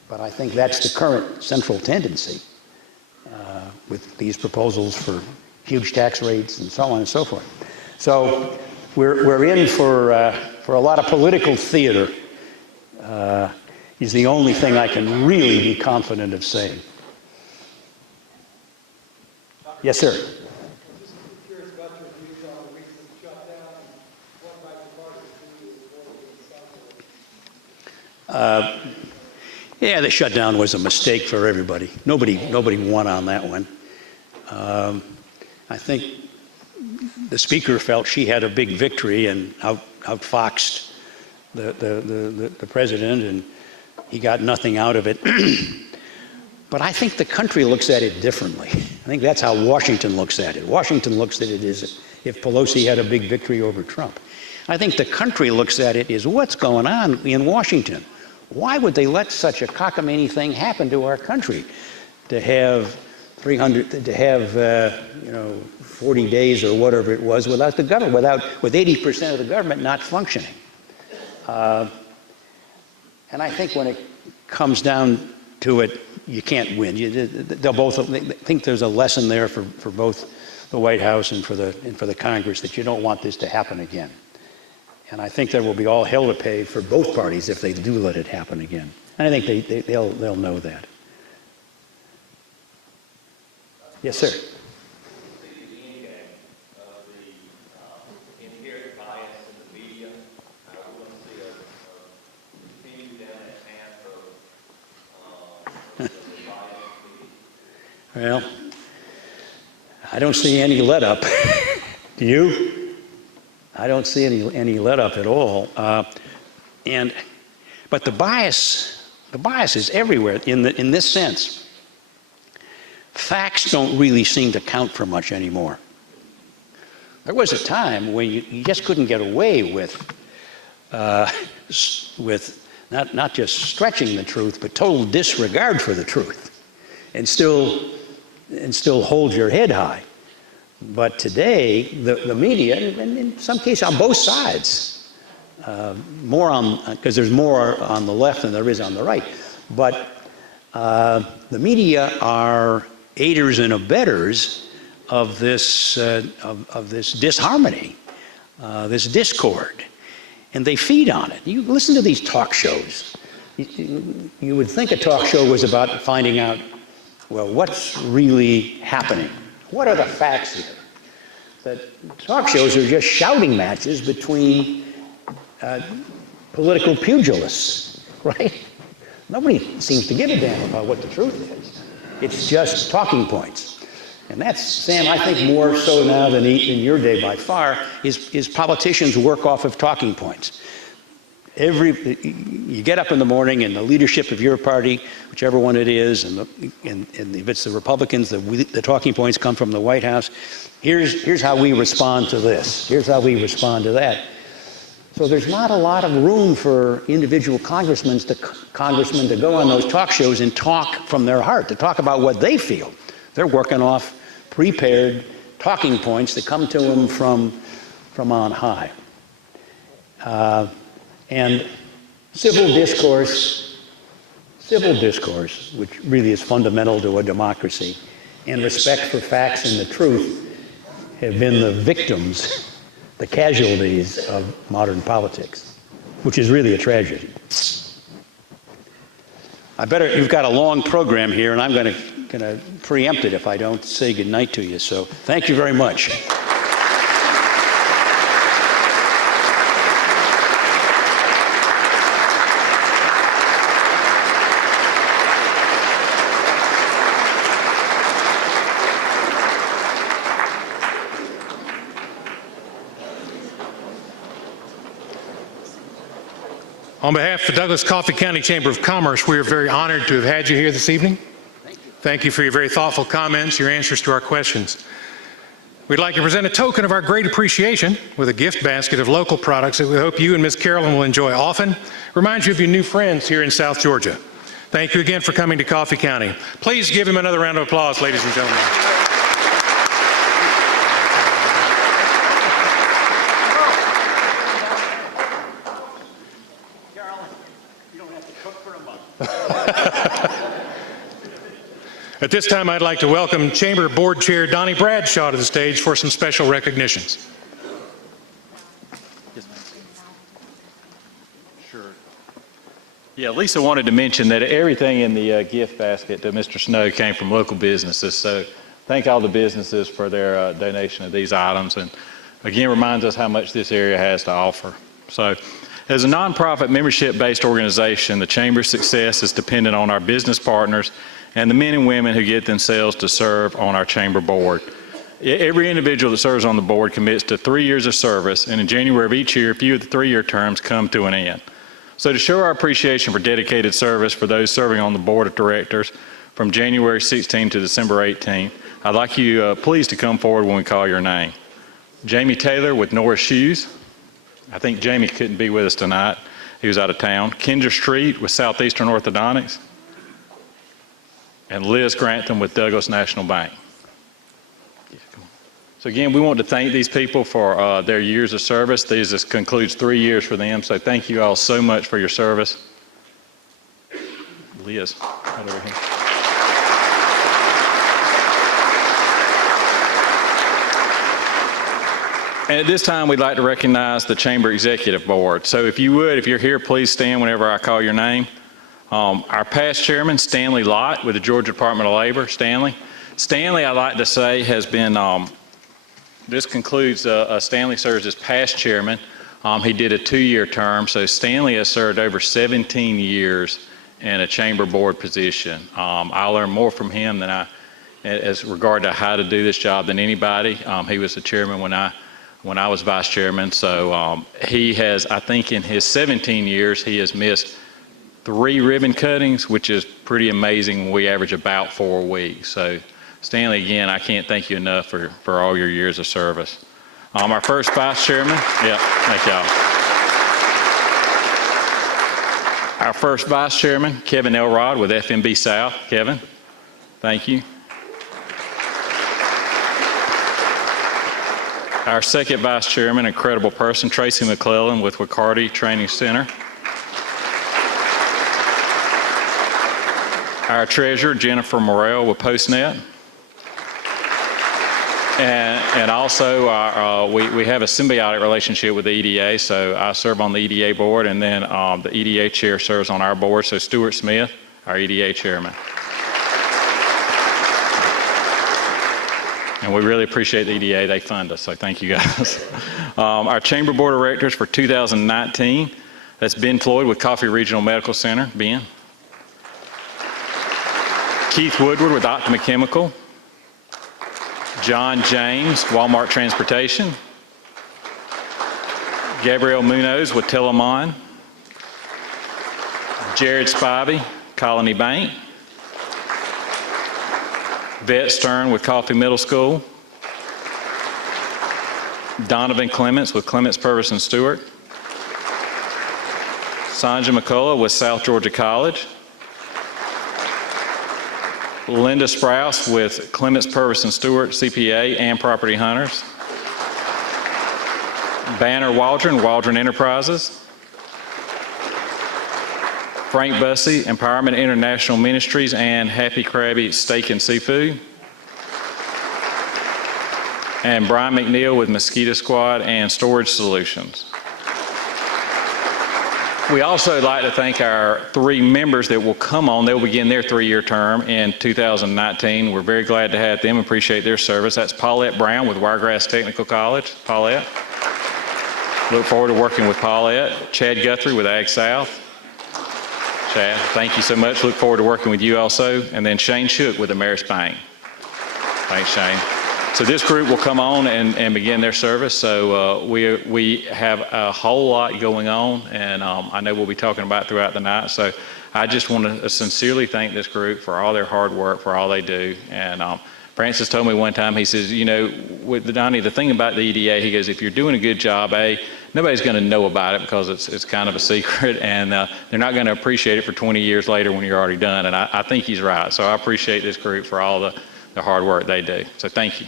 But I think that's the current central tendency with these proposals for huge tax rates and so on and so forth. So we're in for a lot of political theater. Is the only thing I can really be confident of saying. Yes, sir. I'm just curious about your views on the recent shutdown and what might the party do to avoid the Yeah, the shutdown was a mistake for everybody. Nobody won on that one. I think the speaker felt she had a big victory and outfoxed the president, and he got nothing out of it. But I think the country looks at it differently. I think that's how Washington looks at it. Washington looks at it as if Pelosi had a big victory over Trump. I think the country looks at it as what's going on in Washington. Why would they let such a cockamamie thing happen to our country? To have 40 days or whatever it was without the government, with 80% of the government not functioning. And I think when it comes down to it, you can't win. They'll both think there's a lesson there for both the White House and for the Congress, that you don't want this to happen again. And I think there will be all hell to pay for both parties if they do let it happen again. And I think they'll know that. Yes, sir. Well, I don't see any let up. Do you? I don't see any let up at all. But the bias is everywhere in this sense. Facts don't really seem to count for much anymore. There was a time when you just couldn't get away with not just stretching the truth, but total disregard for the truth, and still hold your head high. But today, the media, and in some cases on both sides, because there's more on the left than there is on the right, But the media are aiders and abettors of this disharmony, this discord, and they feed on it. You listen to these talk shows. You would think a talk show was about finding out, well, what's really happening? What are the facts here? That talk shows are just shouting matches between political pugilists, right? Nobody seems to give a damn about what the truth is. It's just talking points. And that's, Sam, I think more so now than in your day by far, is politicians work off of talking points. You get up in the morning and the leadership of your party, whichever one it is, and if it's the Republicans, the talking points come from the White House. Here's how we respond to this. Here's how we respond to that. So there's not a lot of room for individual congressmen to go on those talk shows and talk from their heart, to talk about what they feel. They're working off prepared talking points that come to them from on high. And civil discourse, which really is fundamental to a democracy, and respect for facts and the truth have been the victims, the casualties of modern politics, which is really a tragedy. You've got a long program here, and I'm going to preempt it if I don't say goodnight to you. So thank you very much. On behalf of the Douglas Coffee County Chamber of Commerce, we are very honored to have had you here this evening. Thank you for your very thoughtful comments, your answers to our questions. We'd like to present a token of our great appreciation with a gift basket of local products that we hope you and Ms. Carolyn will enjoy often. Remind you of your new friends here in South Georgia. Thank you again for coming to Coffee County. Please give him another round of applause, ladies and gentlemen. At this time, I'd like to welcome Chamber Board Chair Donnie Bradshaw to the stage for some special recognitions. Sure. Yeah, Lisa wanted to mention that everything in the gift basket to Mr. Snow came from local businesses. So thank all the businesses for their donation of these items, and again reminds us how much this area has to offer. So as a nonprofit membership-based organization, the Chamber's success is dependent on our business partners and the men and women who get themselves to serve on our Chamber board. Every individual that serves on the board commits to 3 years of service, and in January of each year, a few of the 3-year terms come to an end. So to show our appreciation for dedicated service for those serving on the board of directors from January 16 to December 18, I'd like you please to come forward when we call your name. Jamie Taylor with Norris Shoes. I think Jamie couldn't be with us tonight. He was out of town. Kendra Street with Southeastern Orthodontics. And Liz Grantham with Douglas National Bank. So again, we want to thank these people for their years of service. This concludes 3 years for them, so thank you all so much for your service. Liz, right over here. And at this time, we'd like to recognize the Chamber Executive Board. So if you would, if you're here, please stand whenever I call your name. Our past chairman, Stanley Lott, with the Georgia Department of Labor. Stanley, I'd like to say, has been, this concludes, Stanley serves as past chairman. He did a 2-year term, so Stanley has served over 17 years in a chamber board position. I learned more from him than as regard to how to do this job than anybody. He was the chairman when I was vice chairman, so he has, I think in his 17 years, he has missed 3 ribbon cuttings, which is pretty amazing when we average about 4 a week. So Stanley, again, I can't thank you enough for all your years of service. Our first vice chairman, thank y'all. Our first vice chairman, Kevin Elrod with FMB South. Kevin, thank you. Our second vice chairman, incredible person, Tracy McClellan with Wacarty Training Center. our treasurer, Jennifer Morrell with PostNet. And also, we have a symbiotic relationship with the EDA, so I serve on the EDA board, and then the EDA chair serves on our board, so Stuart Smith, our EDA chairman. And we really appreciate the EDA. They fund us, so thank you guys. Our Chamber Board of Directors for 2019, that's Ben Floyd with Coffee Regional Medical Center. Ben. Keith Woodward with Optima Chemical. John James, Walmart Transportation. Gabrielle Munoz with Telemon. Jared Spivey, Colony Bank. Vet Stern with Coffee Middle School. Donovan Clements with Clements Purvis and Stewart. Sanja McCullough with South Georgia College. Linda Sprouse with Clements Purvis and Stewart, CPA and Property Hunters. Banner Waldron, Waldron Enterprises. Frank Bussey, Empowerment International Ministries and Happy Krabby Steak and Seafood. And Brian McNeil with Mosquito Squad and Storage Solutions. We also like to thank our 3 members that will come on. They'll begin their 3-year term in 2019. We're very glad to have them, appreciate their service. That's Paulette Brown with Wiregrass Technical College. Paulette. Look forward to working with Paulette. Chad Guthrie with Ag South. Chad, thank you so much. Look forward to working with you also. And then Shane Shook with Ameris Bank. Thanks, Shane. So this group will come on and begin their service. So we have a whole lot going on, and I know we'll be talking about it throughout the night. So I just want to sincerely thank this group for all their hard work, for all they do. And Francis told me one time, he says, you know, with Donnie, the thing about the EDA, he goes, if you're doing a good job, nobody's going to know about it because it's kind of a secret, and they're not going to appreciate it for 20 years later when you're already done. And I think he's right. So I appreciate this group for all the hard work they do. So thank you.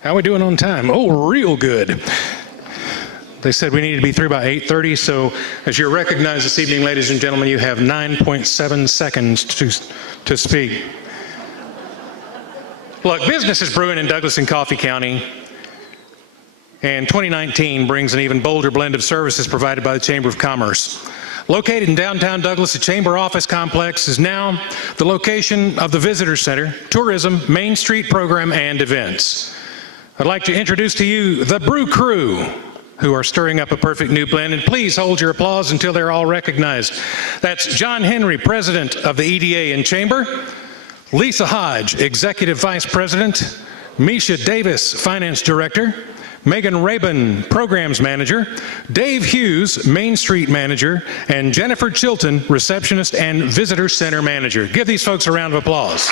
How are we doing on time? Oh, real good. They said we needed to be through by 8:30, so as you're recognized this evening, ladies and gentlemen, you have 9.7 seconds to speak. Look, business is brewing in Douglas and Coffee County, and 2019 brings an even bolder blend of services provided by the Chamber of Commerce. Located in downtown Douglas, the Chamber Office Complex is now the location of the Visitor Center, Tourism, Main Street Program, and Events. I'd like to introduce to you the Brew Crew, who are stirring up a perfect new blend, and please hold your applause until they're all recognized. That's John Henry, President of the EDA and Chamber, Lisa Hodge, Executive Vice President, Misha Davis, Finance Director, Megan Rabin, Programs Manager, Dave Hughes, Main Street Manager, and Jennifer Chilton, Receptionist and Visitor Center Manager. Give these folks a round of applause.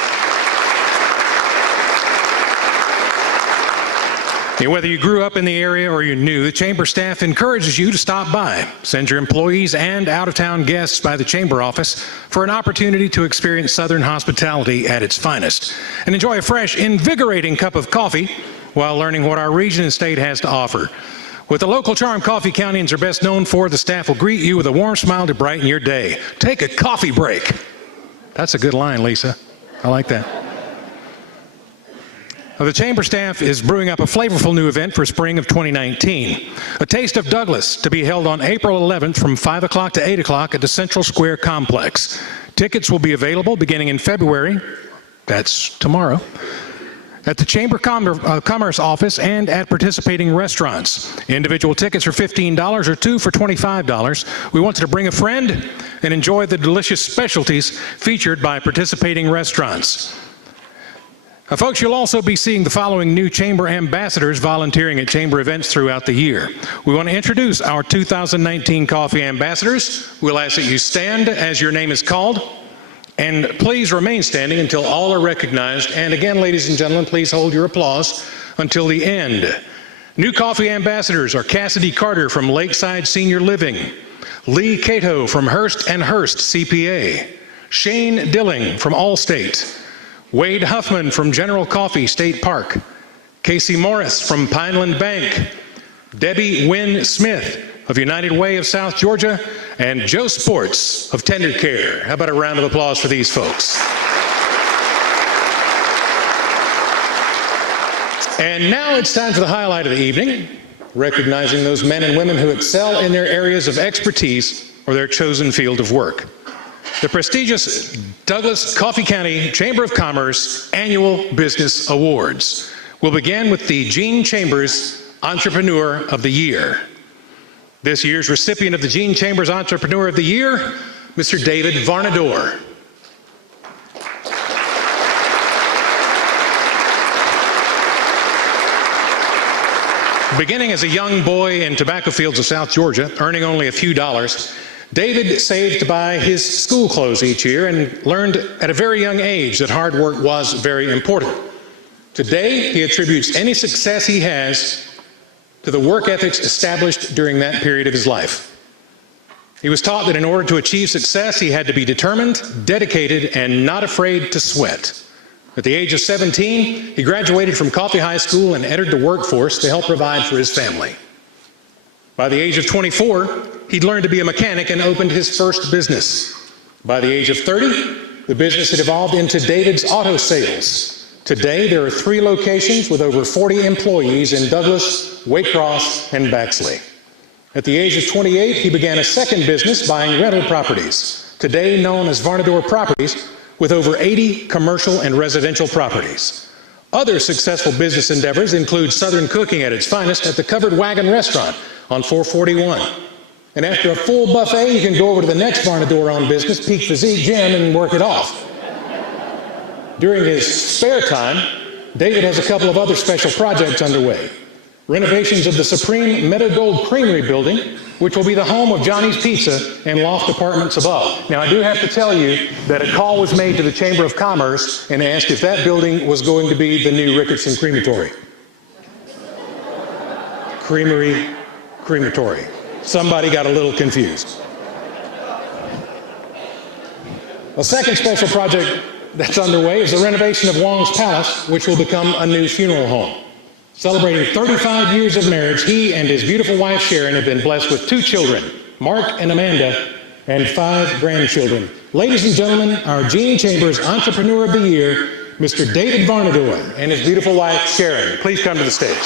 Whether you grew up in the area or you're new, the Chamber staff encourages you to stop by. Send your employees and out-of-town guests by the Chamber office for an opportunity to experience Southern hospitality at its finest and enjoy a fresh, invigorating cup of coffee while learning what our region and state has to offer. With the local charm Coffee Countians are best known for, the staff will greet you with a warm smile to brighten your day. Take a coffee break. That's a good line, Lisa. I like that. The Chamber staff is brewing up a flavorful new event for spring of 2019. A Taste of Douglas, to be held on April 11th from 5 o'clock to 8 o'clock at the Central Square Complex. Tickets will be available beginning in February, that's tomorrow, at the Chamber Commerce office and at participating restaurants. Individual tickets are $15 or 2 for $25. We want you to bring a friend and enjoy the delicious specialties featured by participating restaurants. Folks, you'll also be seeing the following new Chamber ambassadors volunteering at Chamber events throughout the year. We want to introduce our 2019 coffee ambassadors. We'll ask that you stand as your name is called, and please remain standing until all are recognized. And again, ladies and gentlemen, please hold your applause until the end. New coffee ambassadors are Cassidy Carter from Lakeside Senior Living, Lee Cato from Hurst & Hurst CPA, Shane Dilling from Allstate, Wade Huffman from General Coffee State Park, Casey Morris from Pineland Bank, Debbie Wynn Smith of United Way of South Georgia, and Joe Sports of Tender Care. How about a round of applause for these folks? And now it's time for the highlight of the evening, recognizing those men and women who excel in their areas of expertise or their chosen field of work. The prestigious Douglas Coffee County Chamber of Commerce Annual Business Awards. We'll begin with the Gene Chambers Entrepreneur of the Year. This year's recipient of the Gene Chambers Entrepreneur of the Year, Mr. David Varnador. Beginning as a young boy in tobacco fields of South Georgia, earning only a few dollars, David saved to buy his school clothes each year and learned at a very young age that hard work was very important. Today, he attributes any success he has to the work ethics established during that period of his life. He was taught that in order to achieve success, he had to be determined, dedicated, and not afraid to sweat. At the age of 17, he graduated from Coffee High School and entered the workforce to help provide for his family. By the age of 24, he'd learned to be a mechanic and opened his first business. By the age of 30, the business had evolved into David's Auto Sales. Today, there are 3 locations with over 40 employees in Douglas, Waycross, and Baxley. At the age of 28, he began a second business buying rental properties, today known as Varnador Properties, with over 80 commercial and residential properties. Other successful business endeavors include Southern cooking at its finest at the Covered Wagon Restaurant on 441. And after a full buffet, you can go over to the next Varnador-owned business, Peak Physique Gym, and work it off. During his spare time, David has a couple of other special projects underway. Renovations of the Supreme Meadow Gold Creamery building, which will be the home of Johnny's Pizza and loft apartments above. Now, I do have to tell you that a call was made to the Chamber of Commerce and asked if that building was going to be the new Ricketson Crematory. Creamery, crematory. Somebody got a little confused. A second special project that's underway is the renovation of Wong's Palace, which will become a new funeral home. Celebrating 35 years of marriage, he and his beautiful wife Sharon have been blessed with 2 children, Mark and Amanda, and 5 grandchildren. Ladies and gentlemen, our Gene Chambers Entrepreneur of the Year, Mr. David Varnador, and his beautiful wife Sharon. Please come to the stage.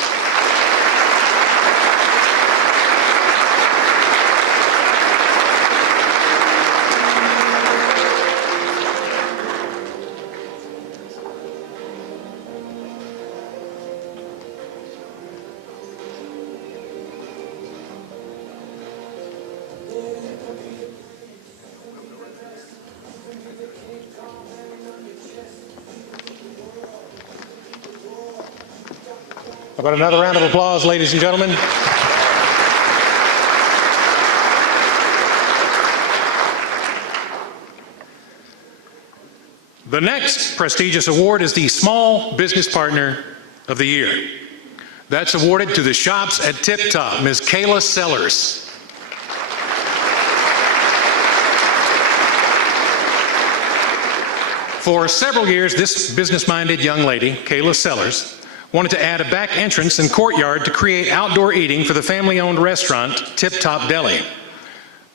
How about another round of applause, ladies and gentlemen? The next prestigious award is the Small Business Partner of the Year. That's awarded to the Shops at Tip Top, Ms. Kayla Sellers. For several years, this business-minded young lady, Kayla Sellers, wanted to add a back entrance and courtyard to create outdoor eating for the family-owned restaurant, Tip Top Deli.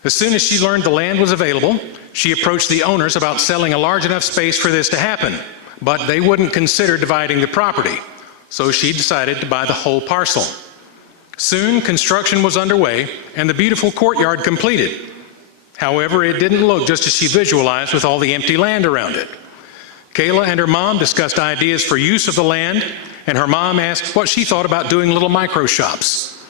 As soon as she learned the land was available, she approached the owners about selling a large enough space for this to happen, but they wouldn't consider dividing the property, so she decided to buy the whole parcel. Soon, construction was underway and the beautiful courtyard completed. However, it didn't look just as she visualized with all the empty land around it. Kayla and her mom discussed ideas for use of the land, and her mom asked what she thought about doing little micro shops.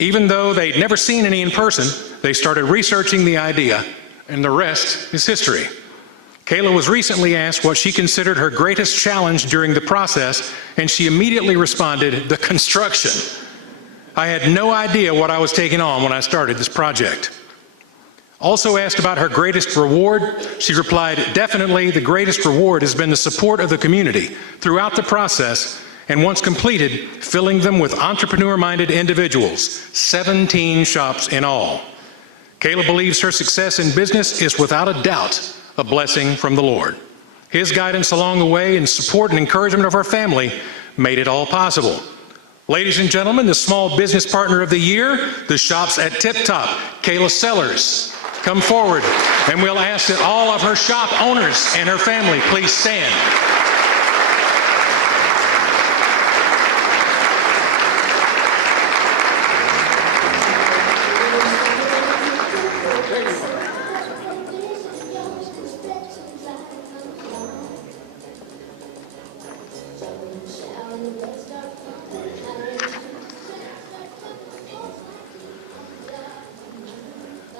Even though they'd never seen any in person, they started researching the idea, and the rest is history. Kayla was recently asked what she considered her greatest challenge during the process, and she immediately responded, "The construction." I had no idea what I was taking on when I started this project. Also asked about her greatest reward, she replied, "Definitely the greatest reward has been the support of the community throughout the process, and once completed, filling them with entrepreneur-minded individuals, 17 shops in all." Kayla believes her success in business is without a doubt a blessing from the Lord. His guidance along the way and support and encouragement of our family made it all possible. Ladies and gentlemen, the Small Business Partner of the Year, the Shops at Tip Top, Kayla Sellers, come forward, and we'll ask that all of her shop owners and her family please stand.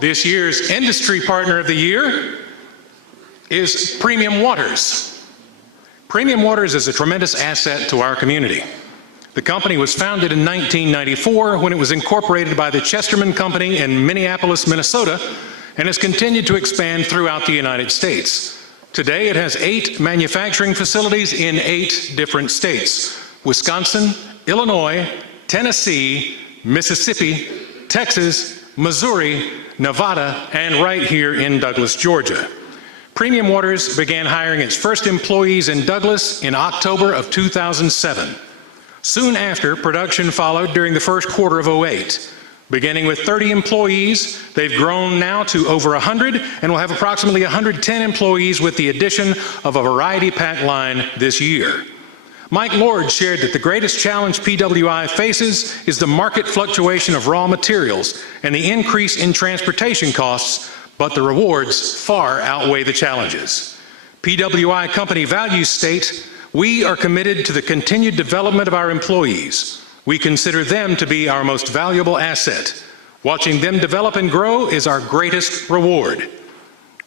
This year's Industry Partner of the Year is Premium Waters. Premium Waters is a tremendous asset to our community. The company was founded in 1994 when it was incorporated by the Chesterman Company in Minneapolis, Minnesota, and has continued to expand throughout the United States. Today it has 8 manufacturing facilities in 8 different states: Wisconsin, Illinois, Tennessee, Mississippi, Texas, Missouri, Nevada, and right here in Douglas, Georgia. Premium Waters began hiring its first employees in Douglas in October of 2007. Soon after, production followed during the first quarter of '08. Beginning with 30 employees, they've grown now to over 100 and will have approximately 110 employees with the addition of a variety pack line this year. Mike Lord shared that the greatest challenge PWI faces is the market fluctuation of raw materials and the increase in transportation costs, but the rewards far outweigh the challenges. PWI company values state, "We are committed to the continued development of our employees. We consider them to be our most valuable asset. Watching them develop and grow is our greatest reward."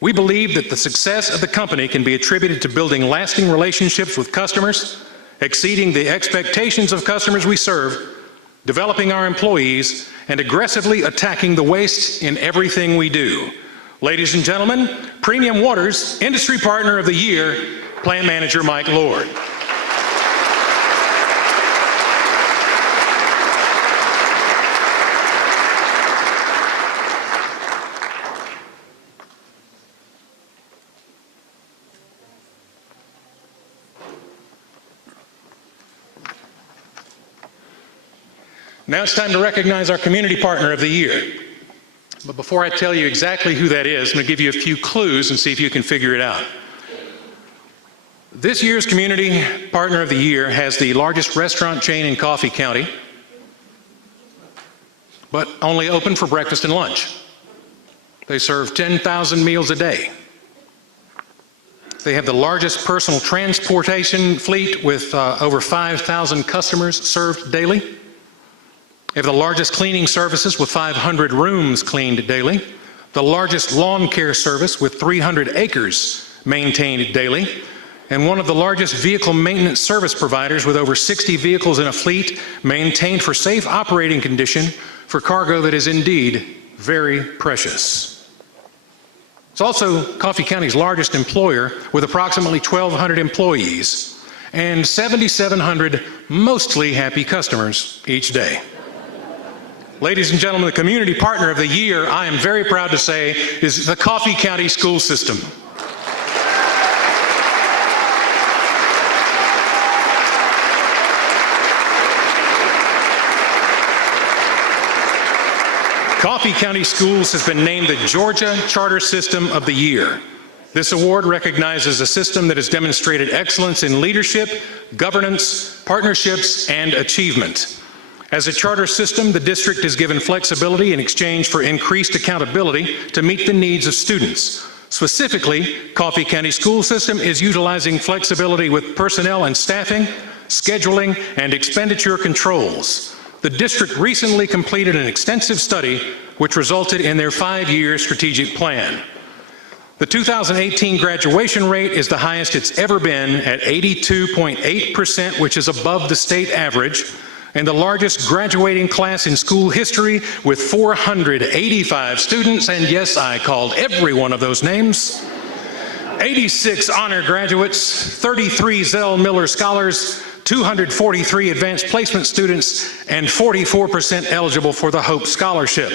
We believe that the success of the company can be attributed to building lasting relationships with customers, exceeding the expectations of customers we serve, developing our employees, and aggressively attacking the waste in everything we do. Ladies and gentlemen, Premium Waters Industry Partner of the Year, Plant Manager Mike Lord. Now it's time to recognize our Community Partner of the Year. But before I tell you exactly who that is, I'm going to give you a few clues and see if you can figure it out. This year's Community Partner of the Year has the largest restaurant chain in Coffee County, but only open for breakfast and lunch. They serve 10,000 meals a day. They have the largest personal transportation fleet with over 5,000 customers served daily. They have the largest cleaning services with 500 rooms cleaned daily, the largest lawn care service with 300 acres maintained daily, and one of the largest vehicle maintenance service providers with over 60 vehicles in a fleet maintained for safe operating condition for cargo that is indeed very precious. It's also Coffee County's largest employer with approximately 1,200 employees and 7,700 mostly happy customers each day. Ladies and gentlemen, the Community Partner of the Year, I am very proud to say, is the Coffee County School System. Coffee County Schools has been named the Georgia Charter System of the Year. This award recognizes a system that has demonstrated excellence in leadership, governance, partnerships, and achievement. As a charter system, the district is given flexibility in exchange for increased accountability to meet the needs of students. Specifically, Coffee County School System is utilizing flexibility with personnel and staffing, scheduling, and expenditure controls. The district recently completed an extensive study which resulted in their 5-year strategic plan. The 2018 graduation rate is the highest it's ever been at 82.8%, which is above the state average, and the largest graduating class in school history with 485 students, and yes, I called every one of those names. 86 honor graduates, 33 Zell Miller scholars, 243 advanced placement students, and 44% eligible for the Hope Scholarship,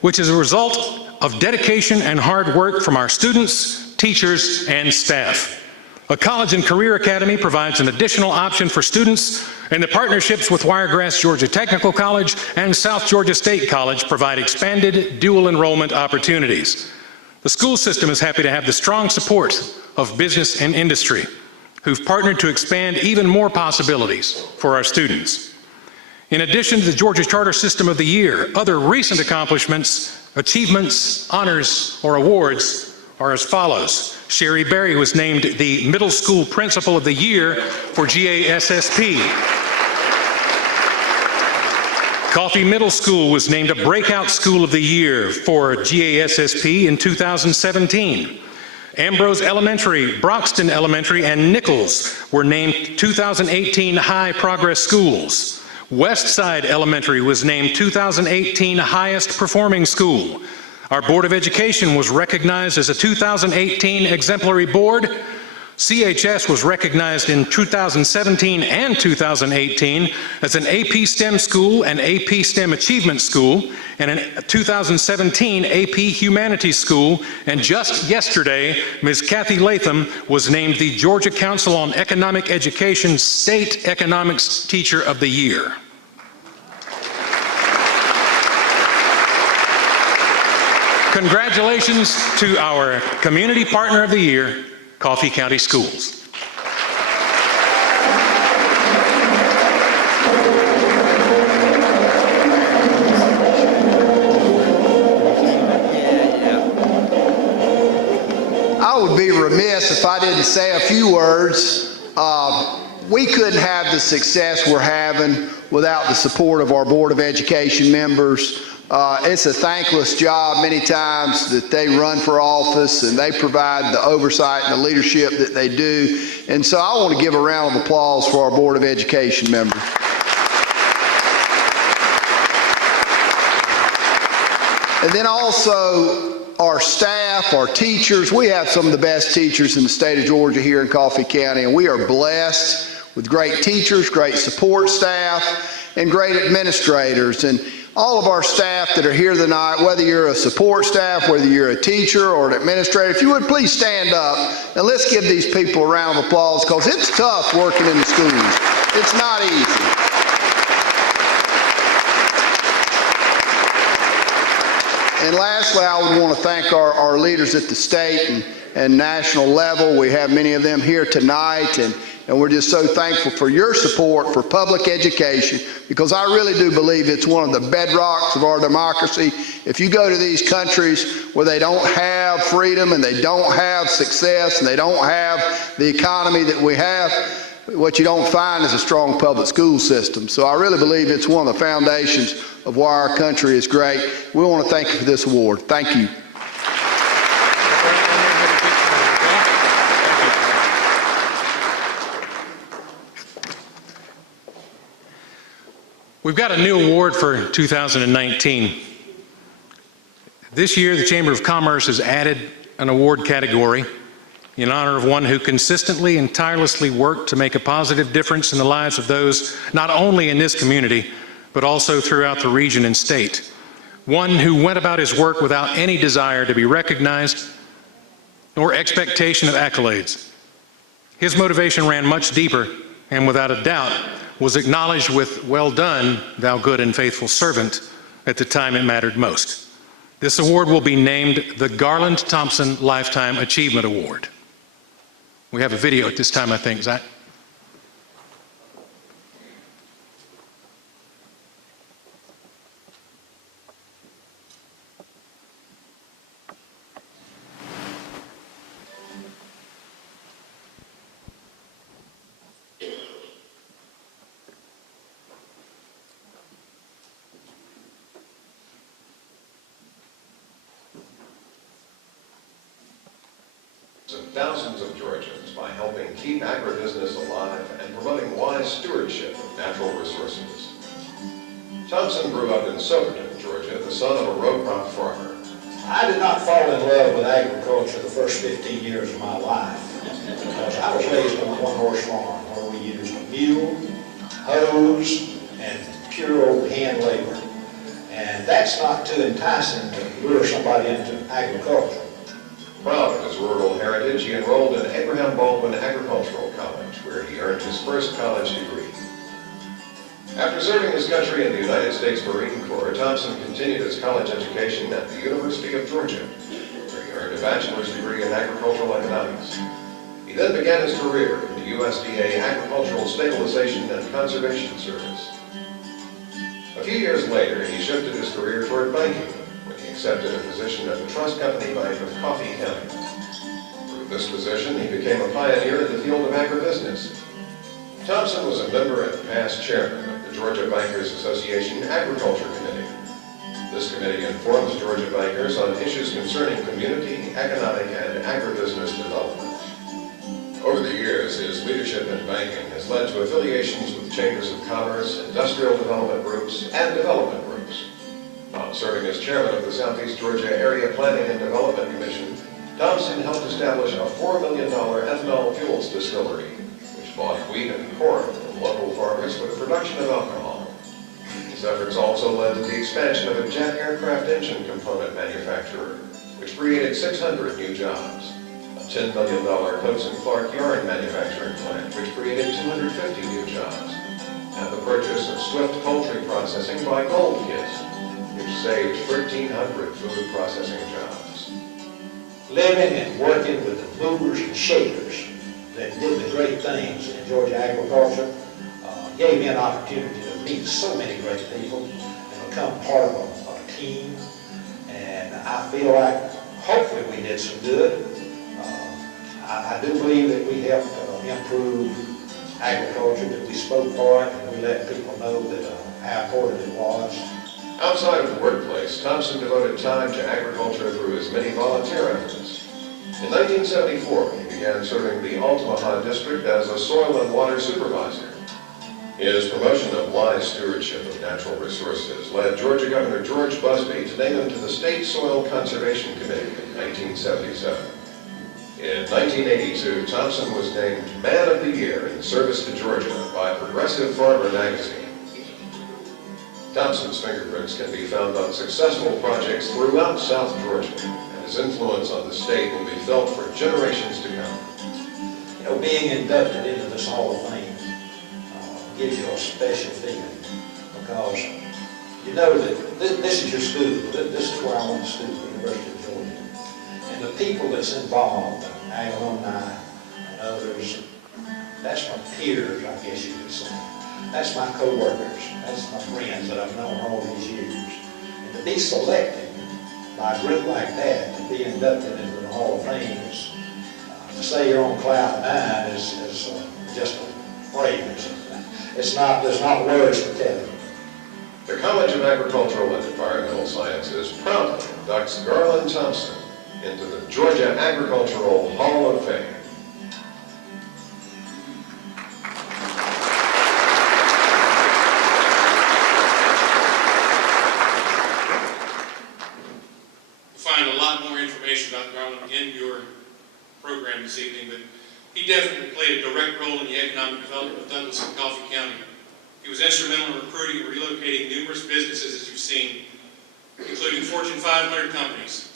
which is a result of dedication and hard work from our students, teachers, and staff. A college and career academy provides an additional option for students, and the partnerships with Wiregrass Georgia Technical College and South Georgia State College provide expanded dual enrollment opportunities. The school system is happy to have the strong support of business and industry, who've partnered to expand even more possibilities for our students. In addition to the Georgia Charter System of the Year, other recent accomplishments, achievements, honors, or awards are as follows. Sherry Berry was named the Middle School Principal of the Year for GASSP. Coffee Middle School was named a Breakout School of the Year for GASSP in 2017. Ambrose Elementary, Broxton Elementary, and Nichols were named 2018 High Progress Schools. Westside Elementary was named 2018 Highest Performing School. Our Board of Education was recognized as a 2018 Exemplary Board. CHS was recognized in 2017 and 2018 as an AP STEM School and AP STEM Achievement School, and a 2017 AP Humanities School. And just yesterday, Ms. Kathy Latham was named the Georgia Council on Economic Education State Economics Teacher of the Year. Congratulations to our Community Partner of the Year, Coffee County Schools. I would be remiss if I didn't say a few words. We couldn't have the success we're having without the support of our Board of Education members. It's a thankless job many times that they run for office, and they provide the oversight and the leadership that they do. And so I want to give a round of applause for our Board of Education members. And then also our staff, our teachers. We have some of the best teachers in the state of Georgia here in Coffee County, and we are blessed with great teachers, great support staff, and great administrators. And all of our staff that are here tonight, whether you're a support staff, whether you're a teacher or an administrator, if you would please stand up and let's give these people a round of applause, because it's tough working in the schools. It's not easy. And lastly, I would want to thank our leaders at the state and national level. We have many of them here tonight, and we're just so thankful for your support for public education, because I really do believe it's one of the bedrocks of our democracy. If you go to these countries where they don't have freedom and they don't have success and they don't have the economy that we have, what you don't find is a strong public school system. So I really believe it's one of the foundations of why our country is great. We want to thank you for this award. Thank you. We've got a new award for 2019. This year, the Chamber of Commerce has added an award category in honor of one who consistently and tirelessly worked to make a positive difference in the lives of those not only in this community, but also throughout the region and state. One who went about his work without any desire to be recognized nor expectation of accolades. His motivation ran much deeper, and without a doubt was acknowledged with "Well done, thou good and faithful servant," at the time it mattered most. This award will be named the Garland Thompson Lifetime Achievement Award. We have a video at this time, I think, Zach. Thousands of Georgians by helping keep agribusiness alive and promoting wise stewardship of natural resources. Thompson grew up in Silverton, Georgia, the son of a row crop farmer. I did not fall in love with agriculture the first 15 years of my life, because I was raised on a one-horse farm where we used mule, hose, and pure old hand labor. And that's not too enticing to lure somebody into agriculture. Proud of his rural heritage, he enrolled in Abraham Baldwin Agricultural College, where he earned his first college degree. After serving his country in the United States Marine Corps, Thompson continued his college education at the University of Georgia, where he earned a bachelor's degree in agricultural economics. He then began his career in the USDA Agricultural Stabilization and Conservation Service. A few years later, he shifted his career toward banking when he accepted a position at the Trust Company Bank of Coffee County. Through this position, he became a pioneer in the field of agribusiness. Thompson was a member and past chairman of the Georgia Bankers Association Agriculture Committee. This committee informs Georgia bankers on issues concerning community, economic, and agribusiness development. Over the years, his leadership in banking has led to affiliations with chambers of commerce, industrial development groups, and development groups. While serving as chairman of the Southeast Georgia Area Planning and Development Commission, Thompson helped establish a $4 million ethanol fuels distillery, which bought wheat and corn from local farmers for the production of alcohol. His efforts also led to the expansion of a jet aircraft engine component manufacturer, which created 600 new jobs. $10 million Coates & Clark yarn manufacturing plant, which created 250 new jobs, and the purchase of Swift Poultry Processing by Gold Kiss, which saved 1,300 food processing jobs. Living and working with the movers and shakers that did the great things in Georgia agriculture gave me an opportunity to meet so many great people and become part of a team. And I feel like hopefully we did some good. I do believe that we helped improve agriculture, that we spoke for it, and we let people know that how important it was. Outside of the workplace, Thompson devoted time to agriculture through his many volunteer efforts. In 1974, he began serving the Altamaha district as a soil and water supervisor. His promotion of wise stewardship of natural resources led Georgia Governor George Busbee to name him to the State Soil Conservation Committee in 1977. In 1982, Thompson was named Man of the Year in Service to Georgia by Progressive Farmer magazine. Thompson's fingerprints can be found on successful projects throughout South Georgia, and his influence on the state will be felt for generations to come. You know, being inducted into this Hall of Fame gives you a special feeling, because you know that this is your school. This is where I went to school, the University of Georgia. And the people that's involved, ag alumni and others, that's my peers, I guess you could say. That's my co-workers. That's my friends that I've known all these years. And to be selected by a group like that, to be inducted into the Hall of Fame, is, to say you're on cloud nine is just a phrase. It's not, there's not words to tell you. The College of Agricultural and Environmental Sciences proudly inducts Garland Thompson into the Georgia Agricultural Hall of Fame. You'll find a lot more information about Garland in your program this evening, but he definitely played a direct role in the economic development of Douglas and Coffee County. He was instrumental in recruiting and relocating numerous businesses, as you've seen, including Fortune 500 companies.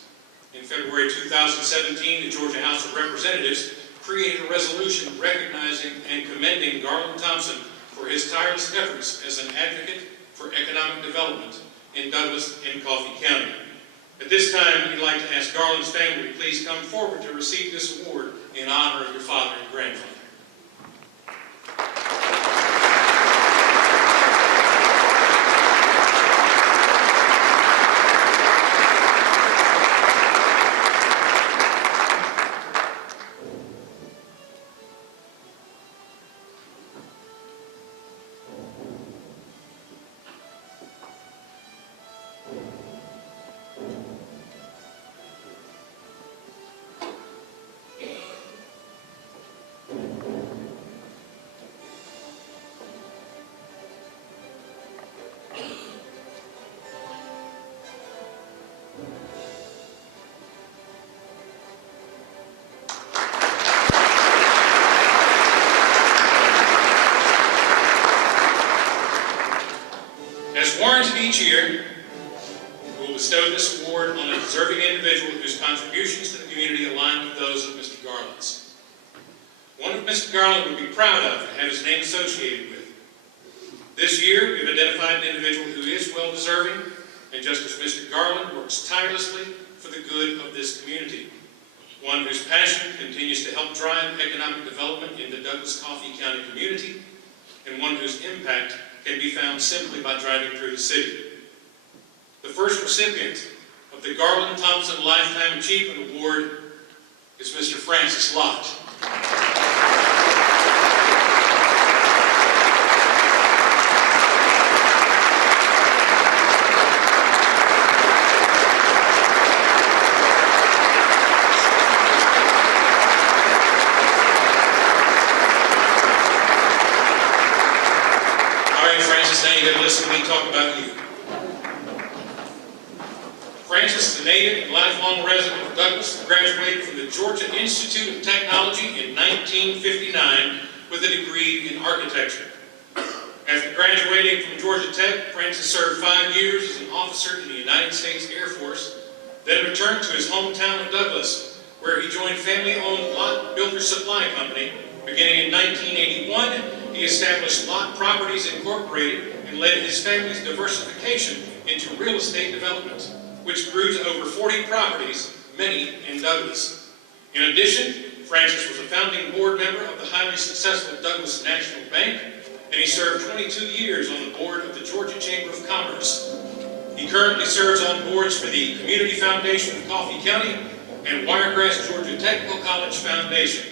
In February 2017, the Georgia House of Representatives created a resolution recognizing and commending Garland Thompson for his tireless efforts as an advocate for economic development in Douglas and Coffee County. At this time, we'd like to ask Garland's family to please come forward to receive this award in honor of your father and grandfather. As warranted each year, we will bestow this award on a deserving individual whose contributions to the community align with those of Mr. Garland's. One of Mr. Garland would be proud of to have his name associated with. This year, we've identified an individual who is well-deserving, and just as Mr. Garland works tirelessly for the good of this community. One whose passion continues to help drive economic development in the Douglas Coffee County community, and one whose impact can be found simply by driving through the city. The first recipient of the Garland Thompson Lifetime Achievement Award is Mr. Francis Lott. Listen to me talk about you. Francis is a native and lifelong resident of Douglas, graduated from the Georgia Institute of Technology in 1959 with a degree in architecture. After graduating from Georgia Tech, Francis served 5 years as an officer in the United States Air Force, then returned to his hometown of Douglas, where he joined family-owned Lott Builder Supply Company. Beginning in 1981, he established Lott Properties Incorporated and led his family's diversification into real estate development, which grew to over 40 properties, many in Douglas. In addition, Francis was a founding board member of the highly successful Douglas National Bank, and he served 22 years on the board of the Georgia Chamber of Commerce. He currently serves on boards for the Community Foundation of Coffee County and Wiregrass Georgia Technical College Foundation.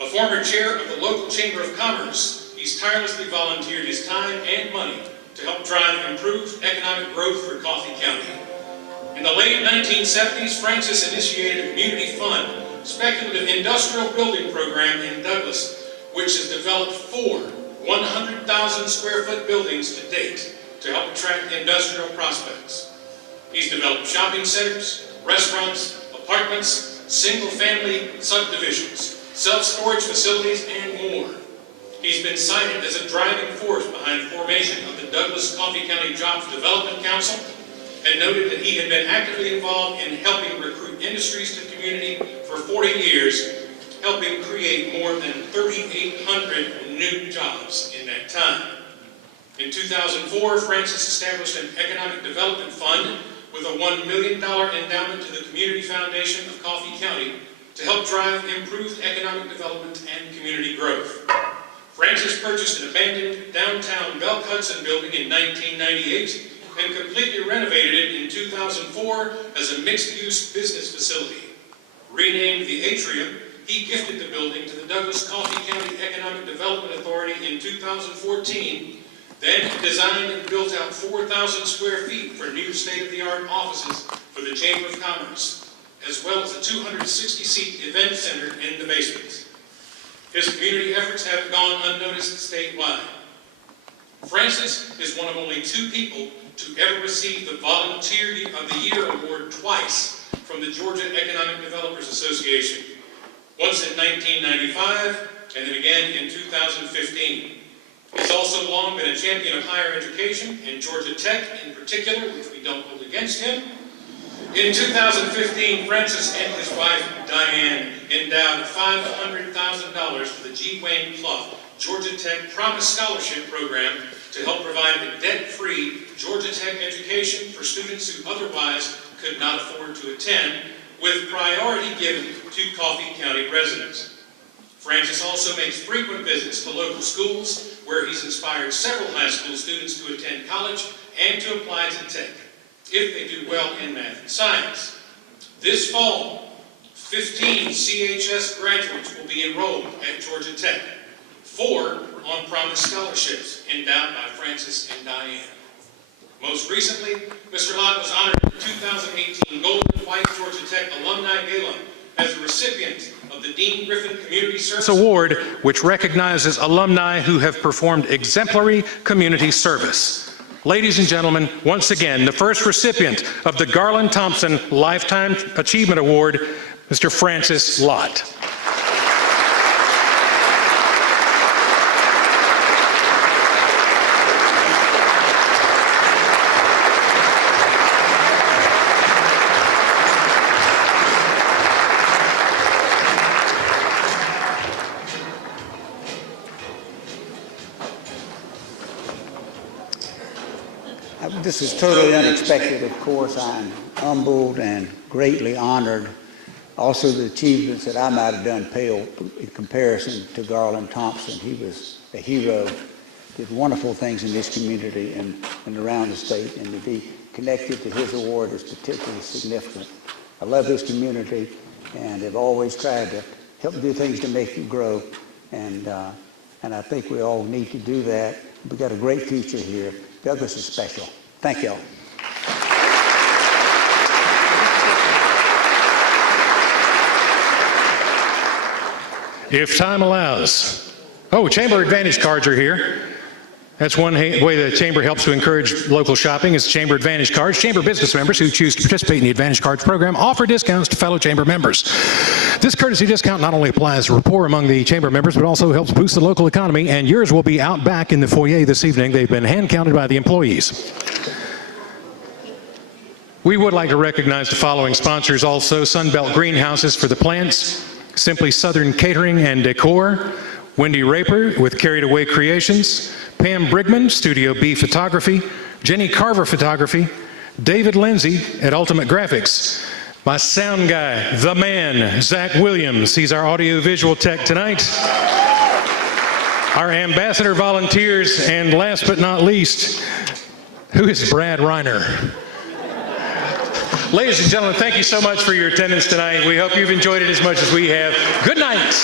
A former chair of the local Chamber of Commerce, he's tirelessly volunteered his time and money to help drive improved economic growth for Coffee County. In the late 1970s, Francis initiated a community fund, speculative industrial building program in Douglas, which has developed 4 100,000 square foot buildings to date to help attract industrial prospects. He's developed shopping centers, restaurants, apartments, single-family subdivisions, self-storage facilities, and more. He's been cited as a driving force behind formation of the Douglas Coffee County Jobs Development Council, and noted that he had been actively involved in helping recruit industries to the community for 40 years, helping create more than 3,800 new jobs in that time. In 2004, Francis established an economic development fund with a $1 million endowment to the Community Foundation of Coffee County to help drive improved economic development and community growth. Francis purchased an abandoned downtown Belk Hudson building in 1998 and completely renovated it in 2004 as a mixed-use business facility. Renamed the Atrium, he gifted the building to the Douglas Coffee County Economic Development Authority in 2014, then designed and built out 4,000 square feet for new state-of-the-art offices for the Chamber of Commerce, as well as a 260-seat event center in the basement. His community efforts haven't gone unnoticed statewide. Francis is one of only 2 people to ever receive the Volunteer of the Year award twice from the Georgia Economic Developers Association, once in 1995 and then again in 2015. He's also long been a champion of higher education, and Georgia Tech in particular, which we don't hold against him. In 2015, Francis and his wife, Diane, endowed $500,000 to the G. Wayne Clough Georgia Tech Promise Scholarship Program to help provide a debt-free Georgia Tech education for students who otherwise could not afford to attend, with priority given to Coffee County residents. Francis also makes frequent visits to local schools, where he's inspired several high school students to attend college and to apply to Tech, if they do well in math and science. This fall, 15 CHS graduates will be enrolled at Georgia Tech, 4 on Promise scholarships endowed by Francis and Diane. Most recently, Mr. Lott was honored in the 2018 Golden White Georgia Tech Alumni Gala as a recipient of the Dean Griffin Community Service Award, which recognizes alumni who have performed exemplary community service. Ladies and gentlemen, once again, the first recipient of the Garland Thompson Lifetime Achievement Award, Mr. Francis Lott. This is totally unexpected, of course. I'm humbled and greatly honored. Also, the achievements that I might have done pale in comparison to Garland Thompson. He was a hero, did wonderful things in this community and around the state, and to be connected to his award is particularly significant. I love this community and have always tried to help do things to make it grow, and I think we all need to do that. We've got a great future here. Douglas is special. Thank y'all. If time allows. Oh, Chamber Advantage cards are here. That's one way the Chamber helps to encourage local shopping is Chamber Advantage cards. Chamber business members who choose to participate in the Advantage Cards program offer discounts to fellow Chamber members. This courtesy discount not only applies to rapport among the Chamber members, but also helps boost the local economy, and yours will be out back in the foyer this evening. They've been hand-counted by the employees. We would like to recognize the following sponsors also: Sunbelt Greenhouses for the plants, Simply Southern Catering and Decor, Wendy Raper with Carried Away Creations, Pam Brigman, Studio B Photography, Jenny Carver Photography, David Lindsay at Ultimate Graphics, my sound guy, the man, Zach Williams. He's our audio-visual tech tonight. Our ambassador volunteers, and last but not least, who is Brad Reiner? Ladies and gentlemen, thank you so much for your attendance tonight. We hope you've enjoyed it as much as we have. Good night.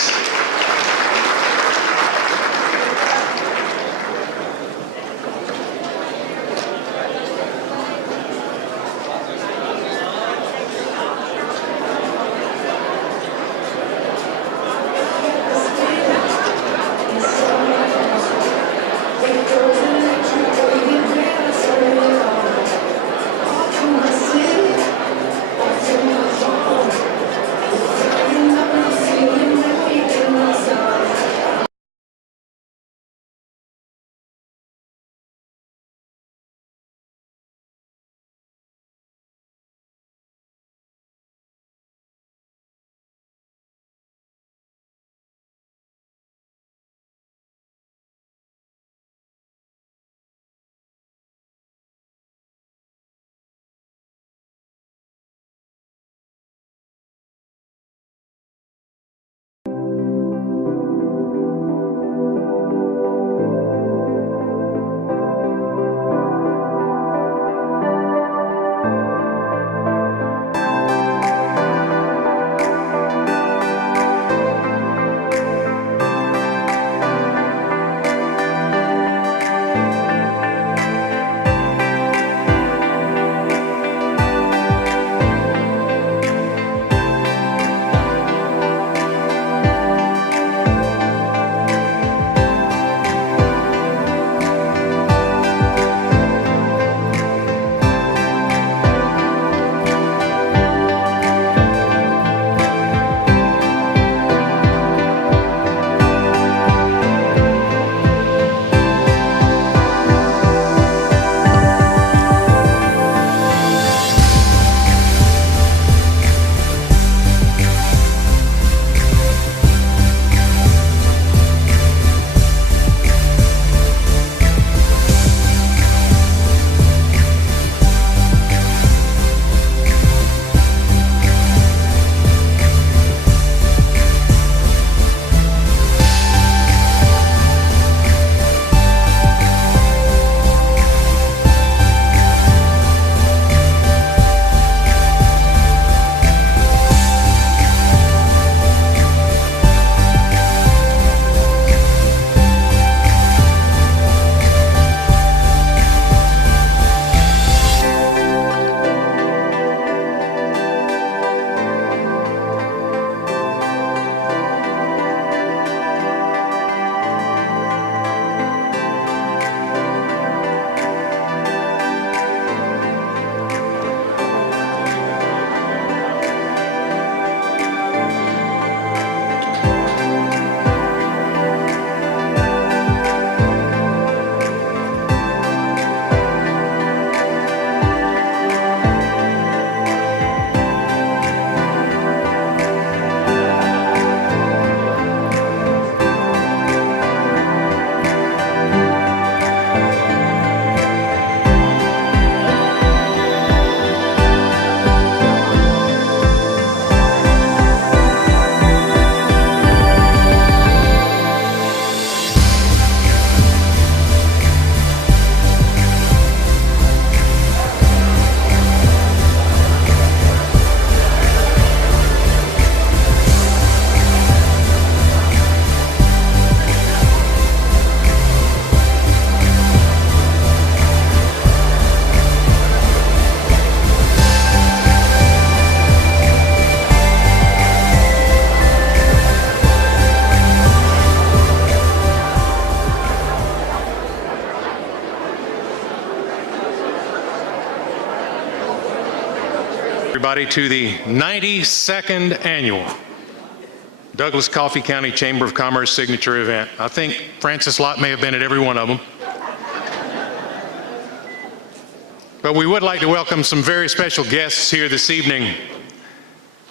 everybody, to the 92nd Annual Douglas Coffee County Chamber of Commerce Signature Event. I think Francis Lott may have been at every one of them. But we would like to welcome some very special guests here this evening.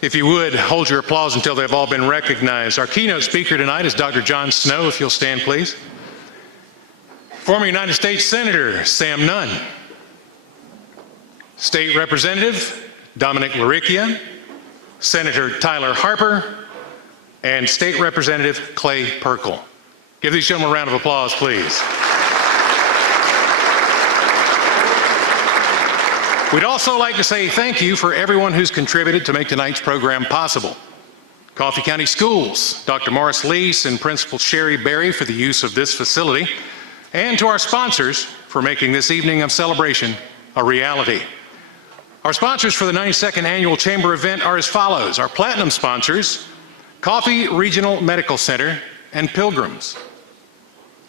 If you would, hold your applause until they've all been recognized. Our keynote speaker tonight is Dr. John Snow, if you'll stand, please. Former United States Senator Sam Nunn. State Representative Dominic Laricchia, Senator Tyler Harper, and State Representative Clay Perkle. Give these gentlemen a round of applause, please. We'd also like to say thank you for everyone who's contributed to make tonight's program possible. Coffee County Schools, Dr. Morris Lease and Principal Sherry Berry for the use of this facility, and to our sponsors for making this evening of celebration a reality. Our sponsors for the 92nd Annual Chamber event are as follows. Our platinum sponsors, Coffee Regional Medical Center and Pilgrims.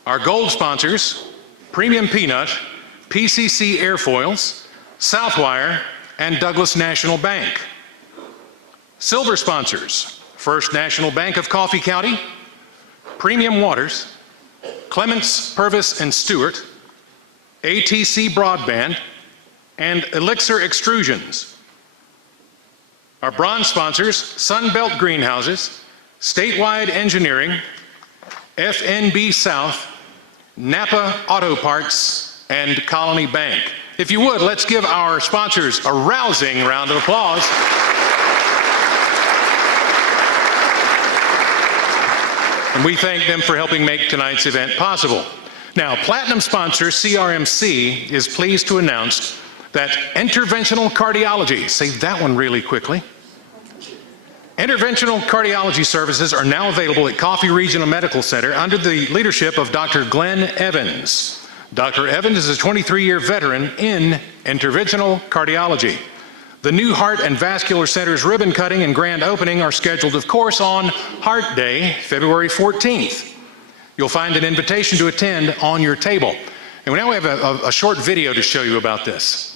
Our gold sponsors, Premium Peanut, PCC Airfoils, Southwire, and Douglas National Bank. Silver sponsors, First National Bank of Coffee County, Premium Waters, Clements, Purvis and Stewart, ATC Broadband, and Elixir Extrusions. Our bronze sponsors, Sunbelt Greenhouses, Statewide Engineering, FNB South, Napa Auto Parts, and Colony Bank. If you would, let's give our sponsors a rousing round of applause. And we thank them for helping make tonight's event possible. Now, platinum sponsor CRMC is pleased to announce that interventional cardiology, say that one really quickly. Interventional cardiology services are now available at Coffee Regional Medical Center under the leadership of Dr. Glenn Evans. Dr. Evans is a 23-year veteran in interventional cardiology. The new Heart and Vascular Center's ribbon cutting and grand opening are scheduled, of course, on Heart Day, February 14th. You'll find an invitation to attend on your table. And now we have a short video to show you about this.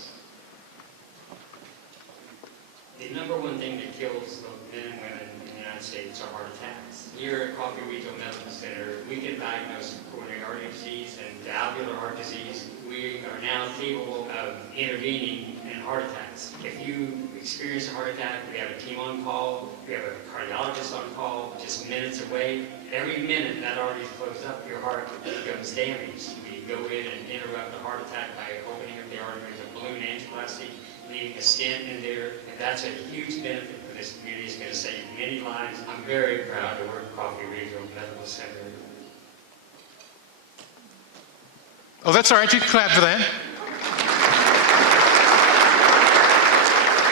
The number one thing that kills both men and women in the United States are heart attacks. Here at Coffee Regional Medical Center, we can diagnose coronary artery disease and valvular heart disease. We are now capable of intervening in heart attacks. If you experience a heart attack, we have a team on call, we have a cardiologist on call, just minutes away. Every minute that artery flows up, your heart becomes damaged. We go in and interrupt the heart attack by opening up the artery with a balloon angioplasty, leaving a stent in there, and that's a huge benefit for this community. It's going to save many lives. I'm very proud to work at Coffee Regional Medical Center. Oh, that's all right. You can clap for that.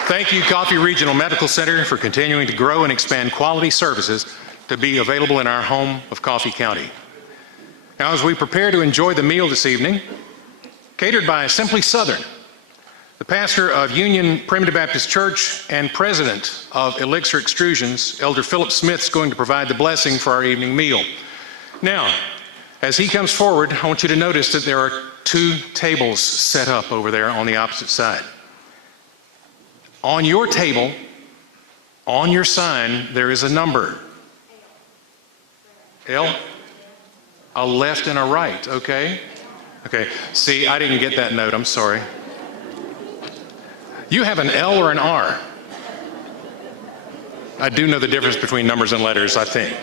Thank you, Coffee Regional Medical Center, for continuing to grow and expand quality services to be available in our home of Coffee County. Now, as we prepare to enjoy the meal this evening, catered by Simply Southern, the pastor of Union Primitive Baptist Church and president of Elixir Extrusions, Elder Philip Smith, is going to provide the blessing for our evening meal. Now, as he comes forward, I want you to notice that there are two tables set up over there on the opposite side. On your table, on your sign, there is a number. L? A left and a right, okay? Okay, see, I didn't get that note, I'm sorry. You have an L or an R? I do know the difference between numbers and letters, I think.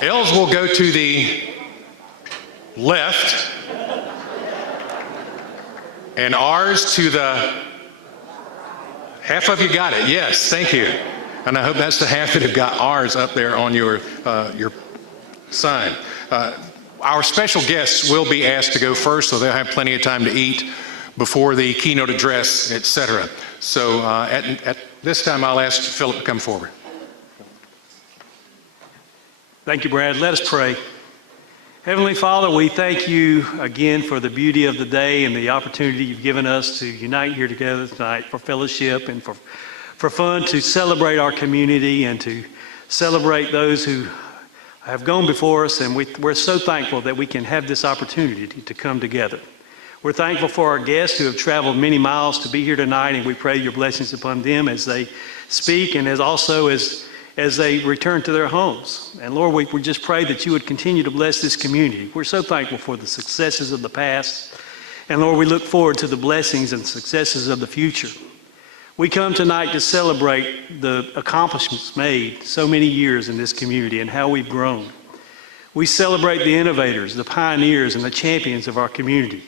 L's will go to the left, and R's to the, half of you got it, yes, thank you. And I hope that's the half that have got R's up there on your sign. Our special guests will be asked to go first, so they'll have plenty of time to eat before the keynote address, etc. So at this time, I'll ask Philip to come forward. Thank you, Brad. Let us pray. Heavenly Father, we thank you again for the beauty of the day and the opportunity you've given us to unite here together tonight for fellowship and for fun, to celebrate our community and to celebrate those who have gone before us. And we're so thankful that we can have this opportunity to come together. We're thankful for our guests who have traveled many miles to be here tonight, and we pray your blessings upon them as they speak and as they return to their homes. And Lord, we just pray that you would continue to bless this community. We're so thankful for the successes of the past. And Lord, we look forward to the blessings and successes of the future. We come tonight to celebrate the accomplishments made so many years in this community and how we've grown. We celebrate the innovators, the pioneers, and the champions of our community,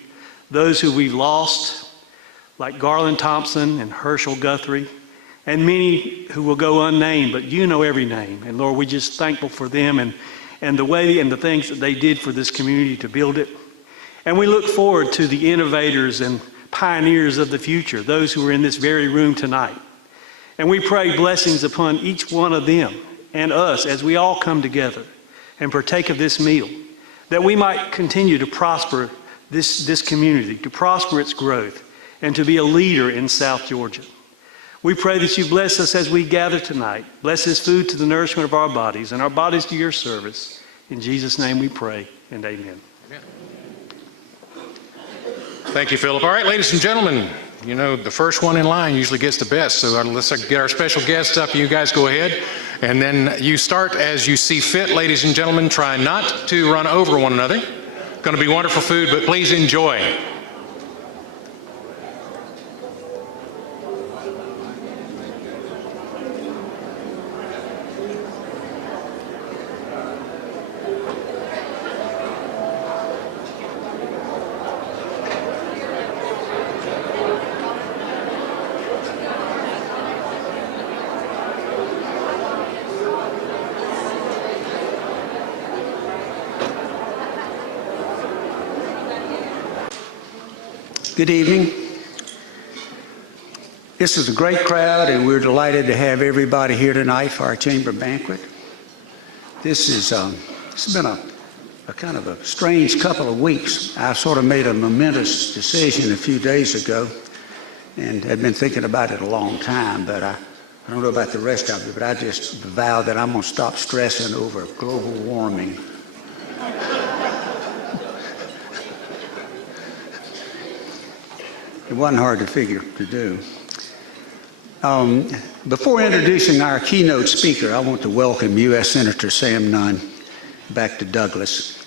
those who we've lost, like Garland Thompson and Herschel Guthrie, and many who will go unnamed, but you know every name. And Lord, we're just thankful for them and the way and the things that they did for this community to build it. And we look forward to the innovators and pioneers of the future, those who are in this very room tonight. And we pray blessings upon each one of them and us as we all come together and partake of this meal, that we might continue to prosper this community, to prosper its growth, and to be a leader in South Georgia. We pray that you bless us as we gather tonight. Bless this food to the nourishment of our bodies and our bodies to your service. In Jesus' name we pray, and amen. Thank you, Philip. All right, ladies and gentlemen, you know, the first one in line usually gets the best. So let's get our special guests up. You guys go ahead. And then you start as you see fit, ladies and gentlemen. Try not to run over one another. Going to be wonderful food, but please enjoy. Good evening. This is a great crowd, and we're delighted to have everybody here tonight for our chamber banquet. This it's been a kind of a strange couple of weeks. I sort of made a momentous decision a few days ago and had been thinking about it a long time, but I don't know about the rest of you, but I just vowed that I'm going to stop stressing over global warming. It wasn't hard to figure to do. Before introducing our keynote speaker, I want to welcome U.S. Senator Sam Nunn back to Douglas.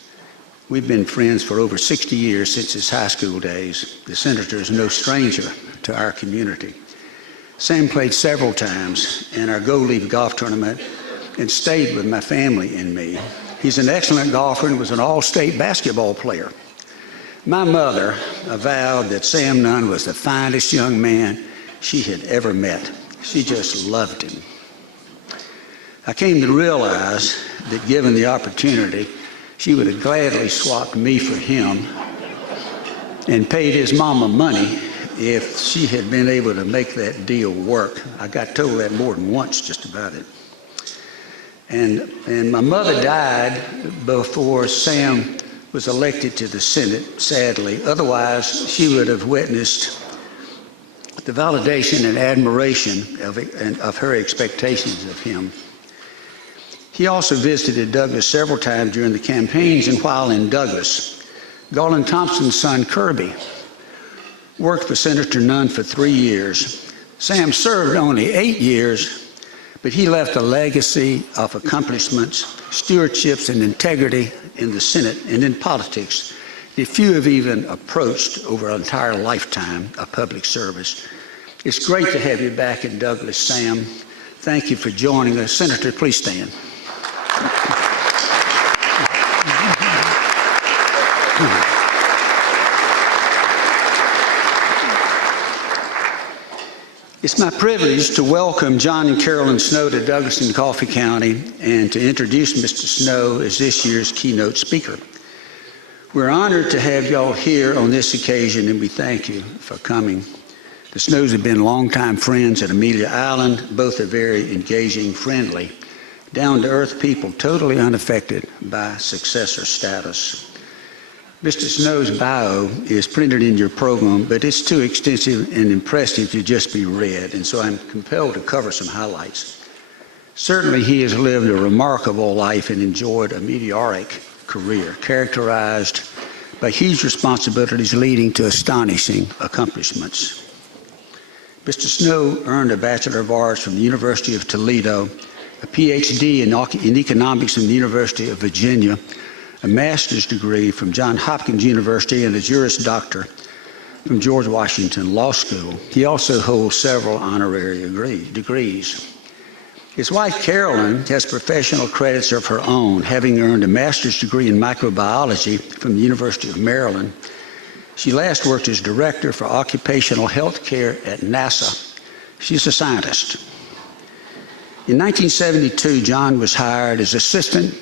We've been friends for over 60 years since his high school days. The senator is no stranger to our community. Sam played several times in our Go Leaf golf tournament and stayed with my family and me. He's an excellent golfer and was an all-state basketball player. My mother avowed that Sam Nunn was the finest young man she had ever met. She just loved him. I came to realize that given the opportunity, she would have gladly swapped me for him and paid his mama money if she had been able to make that deal work. I got told that more than once just about it. And my mother died before Sam was elected to the Senate, sadly. Otherwise, she would have witnessed the validation and admiration of her expectations of him. He also visited Douglas several times during the campaigns, and while in Douglas, Garland Thompson's son, Kirby, worked for Senator Nunn for 3 years. Sam served only 8 years, but he left a legacy of accomplishments, stewardships, and integrity in the Senate and in politics that few have even approached over an entire lifetime of public service. It's great to have you back in Douglas, Sam. Thank you for joining us. Senator, please stand. It's my privilege to welcome John and Carolyn Snow to Douglas and Coffee County and to introduce Mr. Snow as this year's keynote speaker. We're honored to have y'all here on this occasion, and we thank you for coming. The Snows have been longtime friends at Amelia Island. Both are very engaging, friendly, down-to-earth people, totally unaffected by successor status. Mr. Snow's bio is printed in your program, but it's too extensive and impressive to just be read, and so I'm compelled to cover some highlights. Certainly, he has lived a remarkable life and enjoyed a meteoric career, characterized but huge responsibilities leading to astonishing accomplishments. Mr. Snow earned a Bachelor of Arts from the University of Toledo, a PhD in economics from the University of Virginia, a master's degree from Johns Hopkins University, and a Juris Doctor from George Washington Law School. He also holds several honorary degrees. His wife, Carolyn, has professional credits of her own, having earned a master's degree in microbiology from the University of Maryland. She last worked as Director for Occupational Health Care at NASA. She's a scientist. In 1972, John was hired as Assistant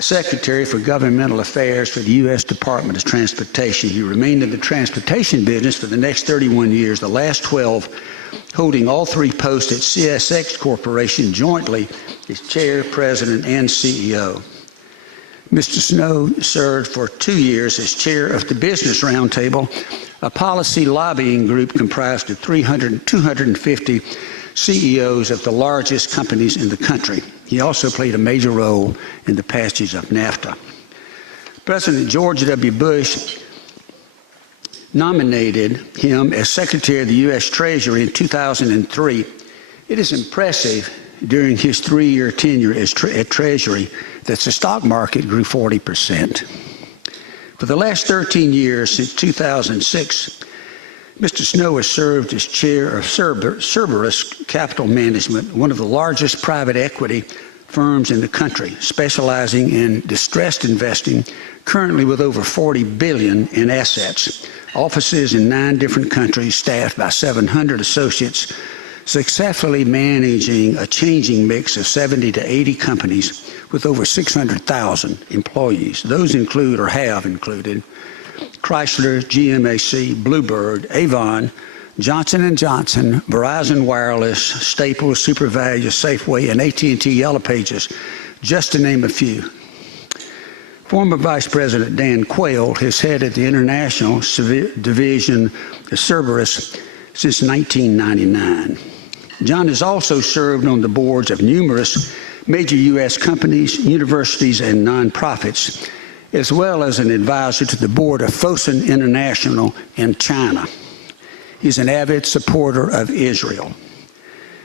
Secretary for Governmental Affairs for the U.S. Department of Transportation. He remained in the transportation business for the next 31 years, the last 12 holding all three posts at CSX Corporation jointly as Chair, President, and CEO. Mr. Snow served for 2 years as Chair of the Business Roundtable, a policy lobbying group comprised of 250 CEOs of the largest companies in the country. He also played a major role in the passage of NAFTA. President George W. Bush nominated him as Secretary of the U.S. Treasury in 2003. It is impressive during his 3-year tenure at Treasury that the stock market grew 40%. For the last 13 years, since 2006, Mr. Snow has served as chair of Cerberus Capital Management, one of the largest private equity firms in the country, specializing in distressed investing, currently with over $40 billion in assets. Offices in 9 different countries, staffed by 700 associates, successfully managing a changing mix of 70 to 80 companies with over 600,000 employees. Those include, or have included, Chrysler, GMAC, Bluebird, Avon, Johnson & Johnson, Verizon Wireless, Staples, SuperValu, Safeway, and AT&T Yellow Pages, just to name a few. Former Vice President Dan Quayle has headed the international division of Cerberus since 1999. John has also served on the boards of numerous major U.S. companies, universities, and nonprofits, as well as an advisor to the board of Fosun International in China. He's an avid supporter of Israel.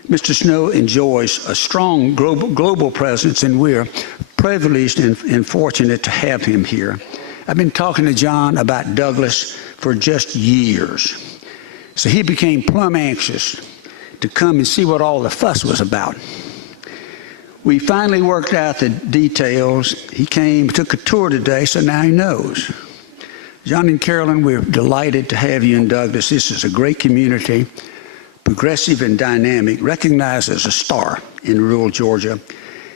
Mr. Snow enjoys a strong global presence, and we're privileged and fortunate to have him here. I've been talking to John about Douglas for just years. So he became plumb anxious to come and see what all the fuss was about. We finally worked out the details. He came, took a tour today, so now he knows. John and Carolyn, we're delighted to have you in Douglas. This is a great community, progressive and dynamic, recognized as a star in rural Georgia.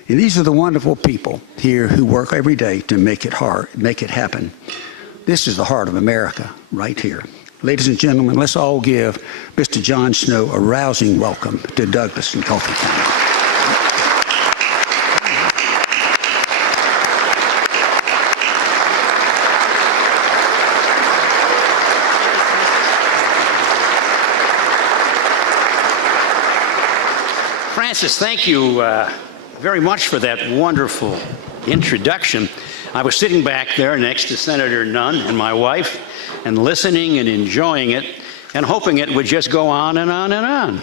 And these are the wonderful people here who work every day to make it happen. This is the heart of America right here. Ladies and gentlemen, let's all give Mr. John Snow a rousing welcome to Douglas and Coffee County. Francis, thank you very much for that wonderful introduction. I was sitting back there next to Senator Nunn and my wife and listening and enjoying it and hoping it would just go on and on and on.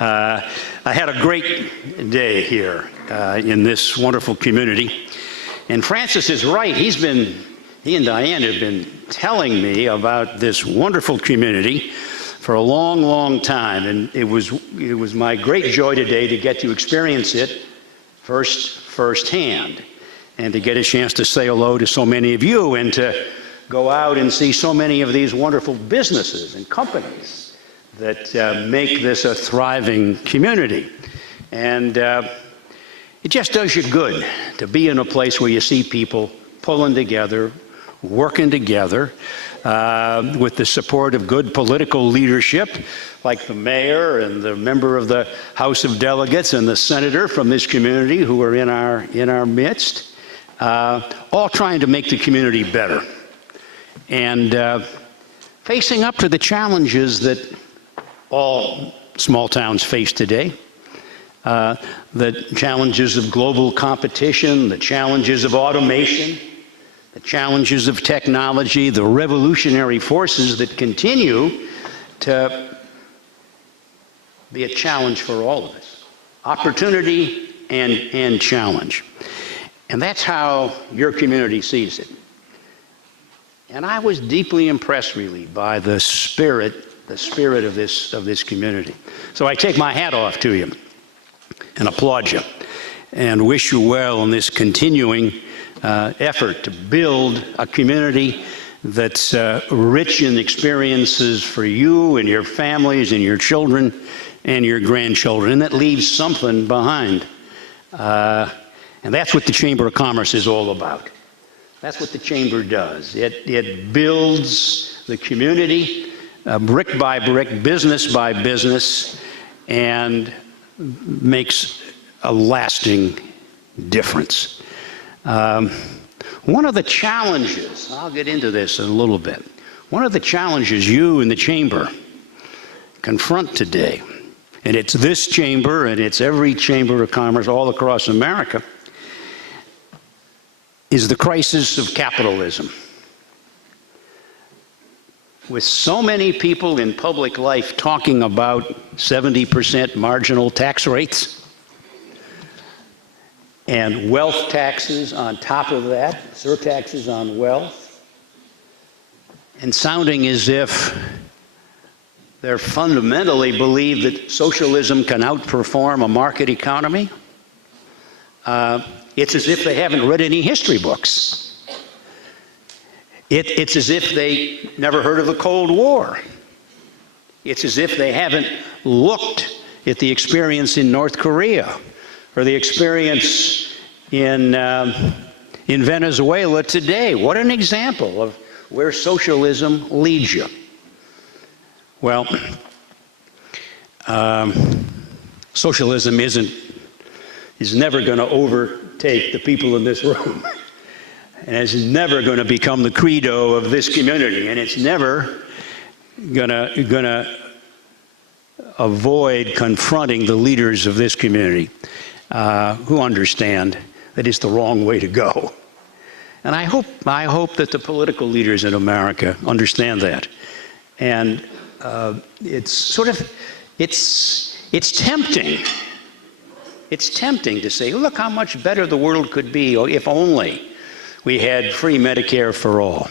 I had a great day here in this wonderful community. And Francis is right. He and Diane have been telling me about this wonderful community for a long, long time, and it was my great joy today to get to experience it firsthand, and to get a chance to say hello to so many of you, and to go out and see so many of these wonderful businesses and companies that make this a thriving community. And it just does you good to be in a place where you see people pulling together, working together, with the support of good political leadership, like the mayor and the member of the House of Delegates and the senator from this community who are in our midst, all trying to make the community better. And facing up to the challenges that all small towns face today, the challenges of global competition, the challenges of automation, the challenges of technology, the revolutionary forces that continue to be a challenge for all of us. Opportunity and challenge. And that's how your community sees it. And I was deeply impressed, really, by the spirit of this community. So I take my hat off to you and applaud you and wish you well in this continuing effort to build a community that's rich in experiences for you and your families and your children and your grandchildren, and that leaves something behind. And that's what the Chamber of Commerce is all about. That's what the Chamber does. It builds the community brick by brick, business by business, and makes a lasting difference. One of the challenges, I'll get into this in a little bit, one of the challenges you and the Chamber confront today, and it's this Chamber and it's every Chamber of Commerce all across America, is the crisis of capitalism. With so many people in public life talking about 70% marginal tax rates, and wealth taxes on top of that, surtaxes on wealth, and sounding as if they fundamentally believe that socialism can outperform a market economy, it's as if they haven't read any history books. It's as if they never heard of the Cold War. It's as if they haven't looked at the experience in North Korea or the experience in Venezuela today. What an example of where socialism leads you. Well, socialism is never going to overtake the people in this room. And it's never going to become the credo of this community. And it's never going to avoid confronting the leaders of this community who understand that it's the wrong way to go. And I hope that the political leaders in America understand that. And it's tempting. It's tempting to say, look how much better the world could be if only we had free Medicare for all.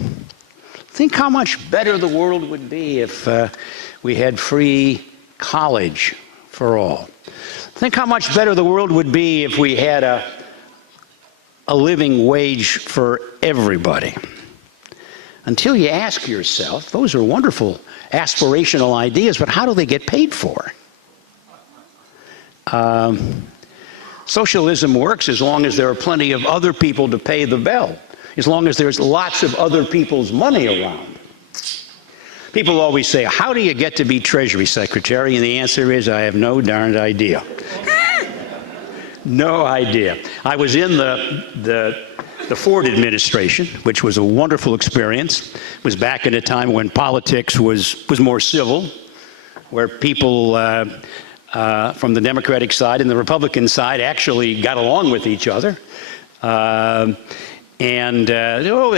Think how much better the world would be if we had free college for all. Think how much better the world would be if we had a living wage for everybody. Until you ask yourself, those are wonderful aspirational ideas, but how do they get paid for? Socialism works as long as there are plenty of other people to pay the bill, as long as there's lots of other people's money around. People always say, how do you get to be Treasury Secretary? And the answer is, I have no darned idea. No idea. I was in the Ford administration, which was a wonderful experience. It was back at a time when politics was more civil, where people from the Democratic side and the Republican side actually got along with each other. They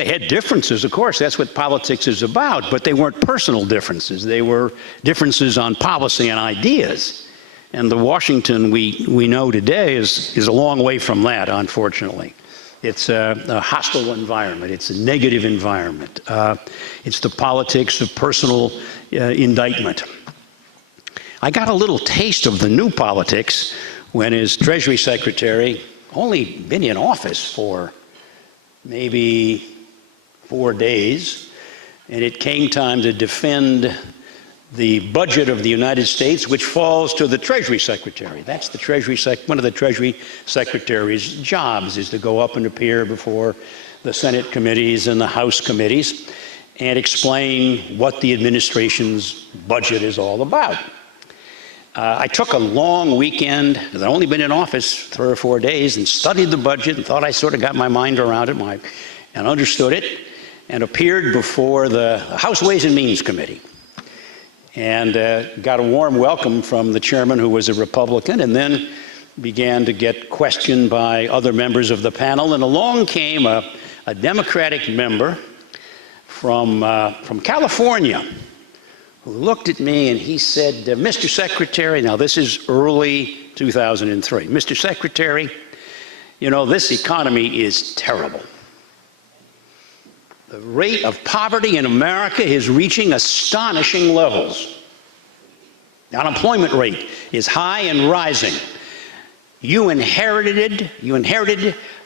had differences, of course, that's what politics is about, but they weren't personal differences. They were differences on policy and ideas. And the Washington we know today is a long way from that, unfortunately. It's a hostile environment. It's a negative environment. It's the politics of personal indictment. I got a little taste of the new politics when, as Treasury Secretary, only been in office for maybe 4 days, and it came time to defend the budget of the United States, which falls to the Treasury Secretary. That's the one of the Treasury Secretary's jobs, is to go up and appear before the Senate committees and the House committees and explain what the administration's budget is all about. I took a long weekend, because I'd only been in office 3 or 4 days, and studied the budget and thought I sort of got my mind around it and understood it, and appeared before the House Ways and Means Committee. And got a warm welcome from the chairman, who was a Republican, and then began to get questioned by other members of the panel. And along came a a Democratic member from California who looked at me and he said, Mr. Secretary, now this is early 2003, Mr. Secretary, you know, this economy is terrible. The rate of poverty in America is reaching astonishing levels. The unemployment rate is high and rising. You inherited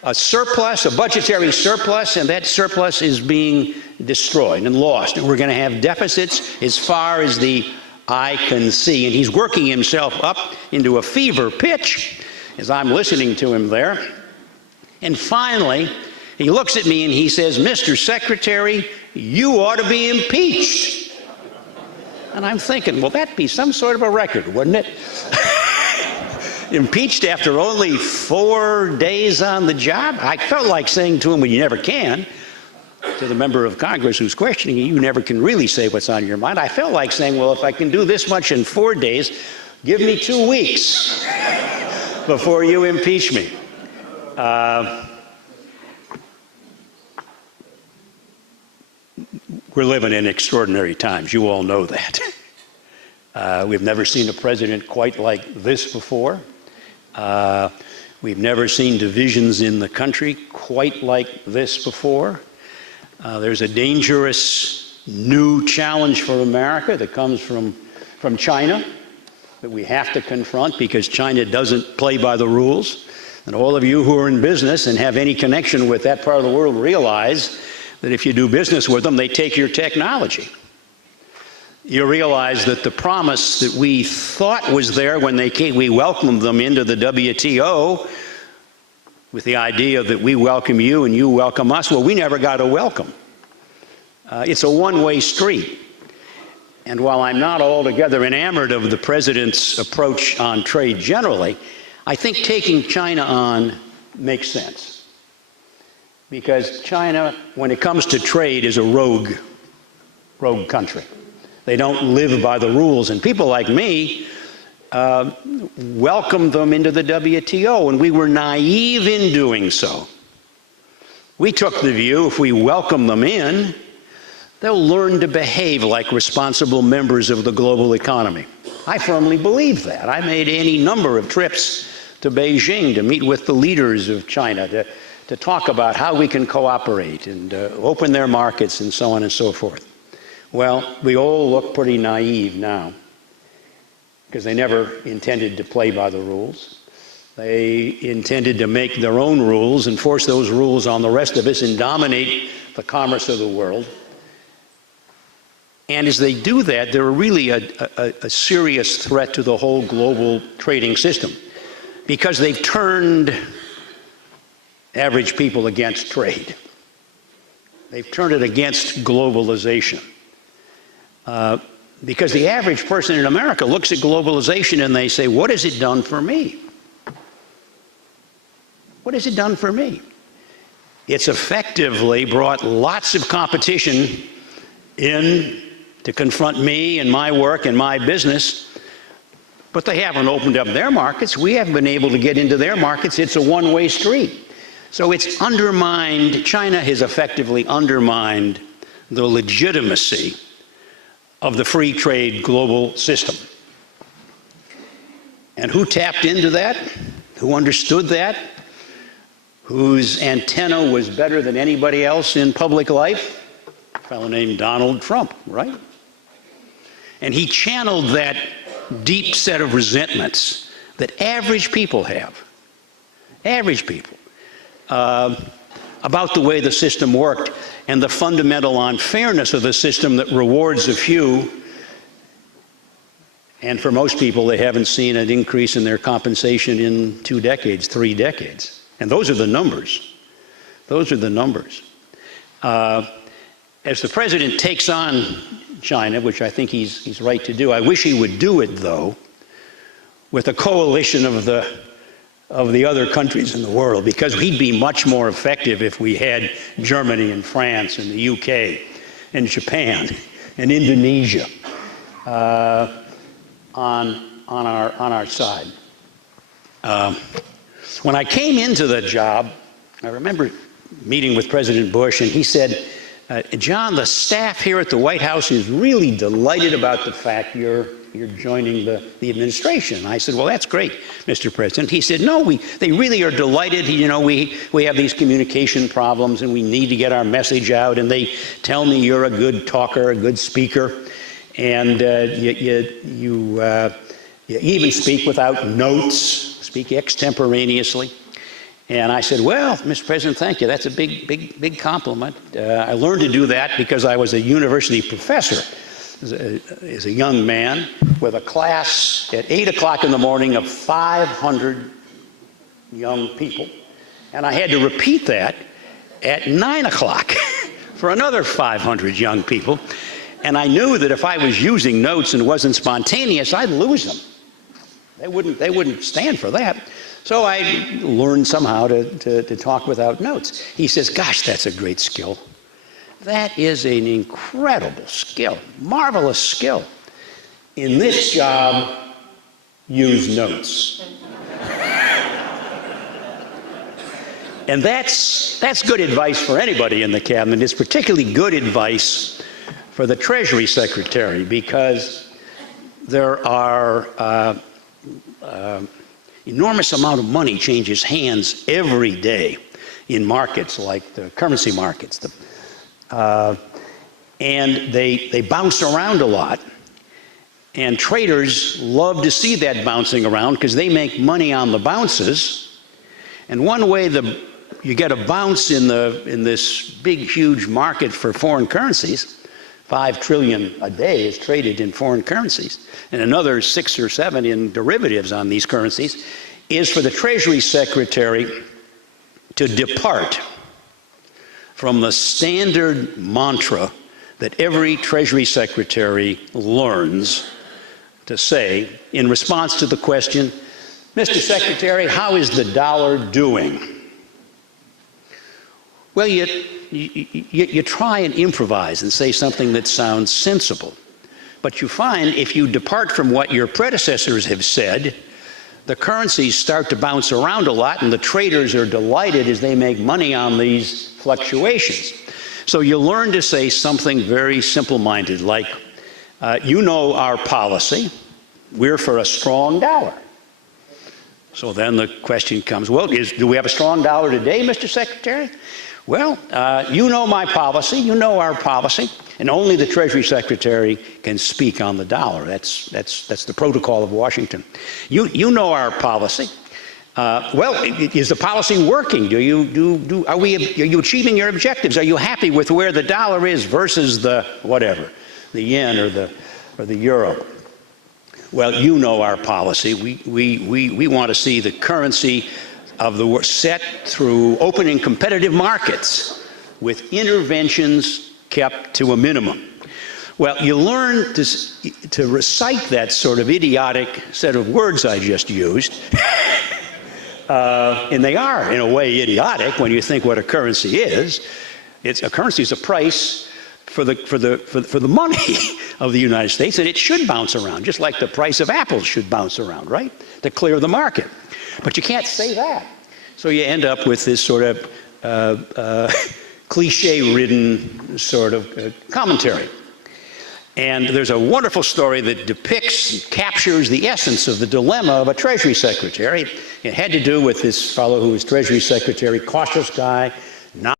a surplus, a budgetary surplus, and that surplus is being destroyed and lost. And we're going to have deficits as far as the eye can see. And he's working himself up into a fever pitch as I'm listening to him there. And finally, he looks at me and he says, Mr. Secretary, you ought to be impeached. And I'm thinking, well, that'd be some sort of a record, wouldn't it? Impeached after only 4 days on the job? I felt like saying to him, well, you never can. To the member of Congress who's questioning you, you never can really say what's on your mind. I felt like saying, well, if I can do this much in 4 days, give me 2 weeks before you impeach me. We're living in extraordinary times. You all know that. We've never seen a president quite like this before. We've never seen divisions in the country quite like this before. There's a dangerous new challenge for America that comes from China that we have to confront because China doesn't play by the rules. And all of you who are in business and have any connection with that part of the world realize that if you do business with them, they take your technology. You realize that the promise that we thought was there when they came, we welcomed them into the WTO with the idea that we welcome you and you welcome us. Well, we never got a welcome. It's a one-way street. And while I'm not altogether enamored of the president's approach on trade generally, I think taking China on makes sense. Because China, when it comes to trade, is a rogue country. They don't live by the rules. And people like me welcomed them into the WTO, and we were naive in doing so. We took the view if we welcome them in, they'll learn to behave like responsible members of the global economy. I firmly believe that. I made any number of trips to Beijing to meet with the leaders of China, to talk about how we can cooperate and open their markets and so on and so forth. Well, we all look pretty naive now because they never intended to play by the rules. They intended to make their own rules and force those rules on the rest of us and dominate the commerce of the world. And as they do that, they're really a serious threat to the whole global trading system because they've turned average people against trade. They've turned it against globalization. Because the average person in America looks at globalization and they say, what has it done for me? What has it done for me? It's effectively brought lots of competition in to confront me and my work and my business, but they haven't opened up their markets. We haven't been able to get into their markets. It's a one-way street. So it's undermined, China has effectively undermined the legitimacy of the free trade global system. And who tapped into that? Who understood that? Whose antenna was better than anybody else in public life? A fellow named Donald Trump, right? And he channeled that deep set of resentments that average people have, about the way the system worked and the fundamental unfairness of the system that rewards a few. And for most people, they haven't seen an increase in their compensation in 2 decades, 3 decades. And those are the numbers. Those are the numbers. As the president takes on China, which I think he's right to do, I wish he would do it, though, with a coalition of the other countries in the world, because we'd be much more effective if we had Germany and France and the UK and Japan and Indonesia on our side. When I came into the job, I remember meeting with President Bush, and he said, John, the staff here at the White House is really delighted about the fact you're joining the administration. And I said, well, that's great, Mr. President. He said, no, they really are delighted. You know, we have these communication problems, and we need to get our message out, and they tell me you're a good talker, a good speaker, and you even speak without notes, speak extemporaneously. And I said, well, Mr. President, thank you. That's a big compliment. I learned to do that because I was a university professor as a young man with a class at 8 o'clock in the morning of 500 young people. And I had to repeat that at 9 o'clock for another 500 young people. And I knew that if I was using notes and wasn't spontaneous, I'd lose them. They wouldn't stand for that. So I learned somehow to talk without notes. He says, gosh, that's a great skill. That is an incredible skill, marvelous skill. In this job, use notes. And that's good advice for anybody in the cabinet. It's particularly good advice for the Treasury Secretary, because there are enormous amount of money changes hands every day in markets like the currency markets. And they bounce around a lot. And traders love to see that bouncing around because they make money on the bounces. And one way you get a bounce in this big, huge market for foreign currencies, $5 trillion a day is traded in foreign currencies, and another 6 or 7 in derivatives on these currencies, is for the Treasury Secretary to depart from the standard mantra that every Treasury Secretary learns to say in response to the question, Mr. Secretary, how is the dollar doing? Well, you try and improvise and say something that sounds sensible. But you find if you depart from what your predecessors have said, the currencies start to bounce around a lot, and the traders are delighted as they make money on these fluctuations. So you learn to say something very simple-minded, like, you know our policy. We're for a strong dollar. So then the question comes, well, do we have a strong dollar today, Mr. Secretary? Well, you know my policy, you know our policy, and only the Treasury Secretary can speak on the dollar. That's the protocol of Washington. You know our policy. Well, is the policy working? Are you achieving your objectives? Are you happy with where the dollar is versus the whatever, the yen or the euro? Well, you know our policy. We want to see the currency of the world set through open and competitive markets with interventions kept to a minimum. Well, you learn to recite that sort of idiotic set of words I just used, and they are, in a way, idiotic when you think what a currency is. A currency is a price for the money of the United States, and it should bounce around, just like the price of apples should bounce around, right, to clear the market. But you can't say that. So you end up with this sort of cliche-ridden sort of commentary. And there's a wonderful story that depicts and captures the essence of the dilemma of a Treasury Secretary. It had to do with this fellow who was Treasury Secretary, cautious guy, not